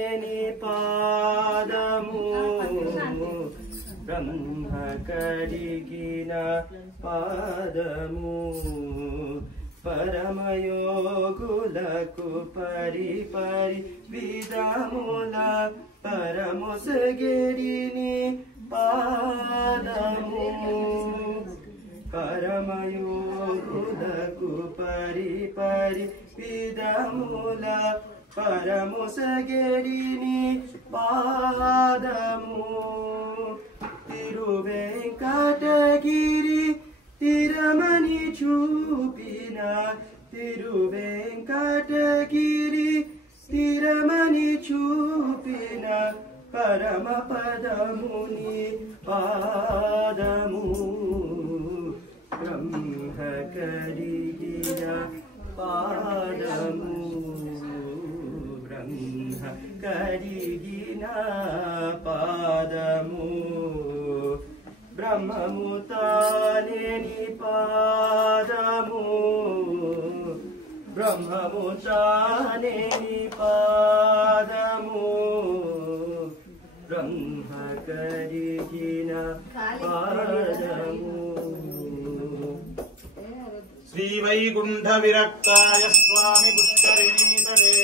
పాదము బ్రహ్మ కరిగిన పాదము పరమయోగులకు పరి విధముల పరమొసగిరిని పాదము పరమయోగులకు పరి విధముల పరమొసగిరిని పాదము తిరువెంకటగిరి తిరమణి చూపిన తిరువెంకటగిరి తిరమణి చూపిన పరమ పదముని పాదము బ్రహ్మ కరిగిన పాదము బ్రహ్మ కరిగిన పాదము బ్రహ్మము తానే పాదము బ్రహ్మము తానే పాదము బ్రహ్మ కరిగిన పాదము శ్రీ వైకుంఠ విరక్తాయ స్వామి పుష్కరిణీ తటే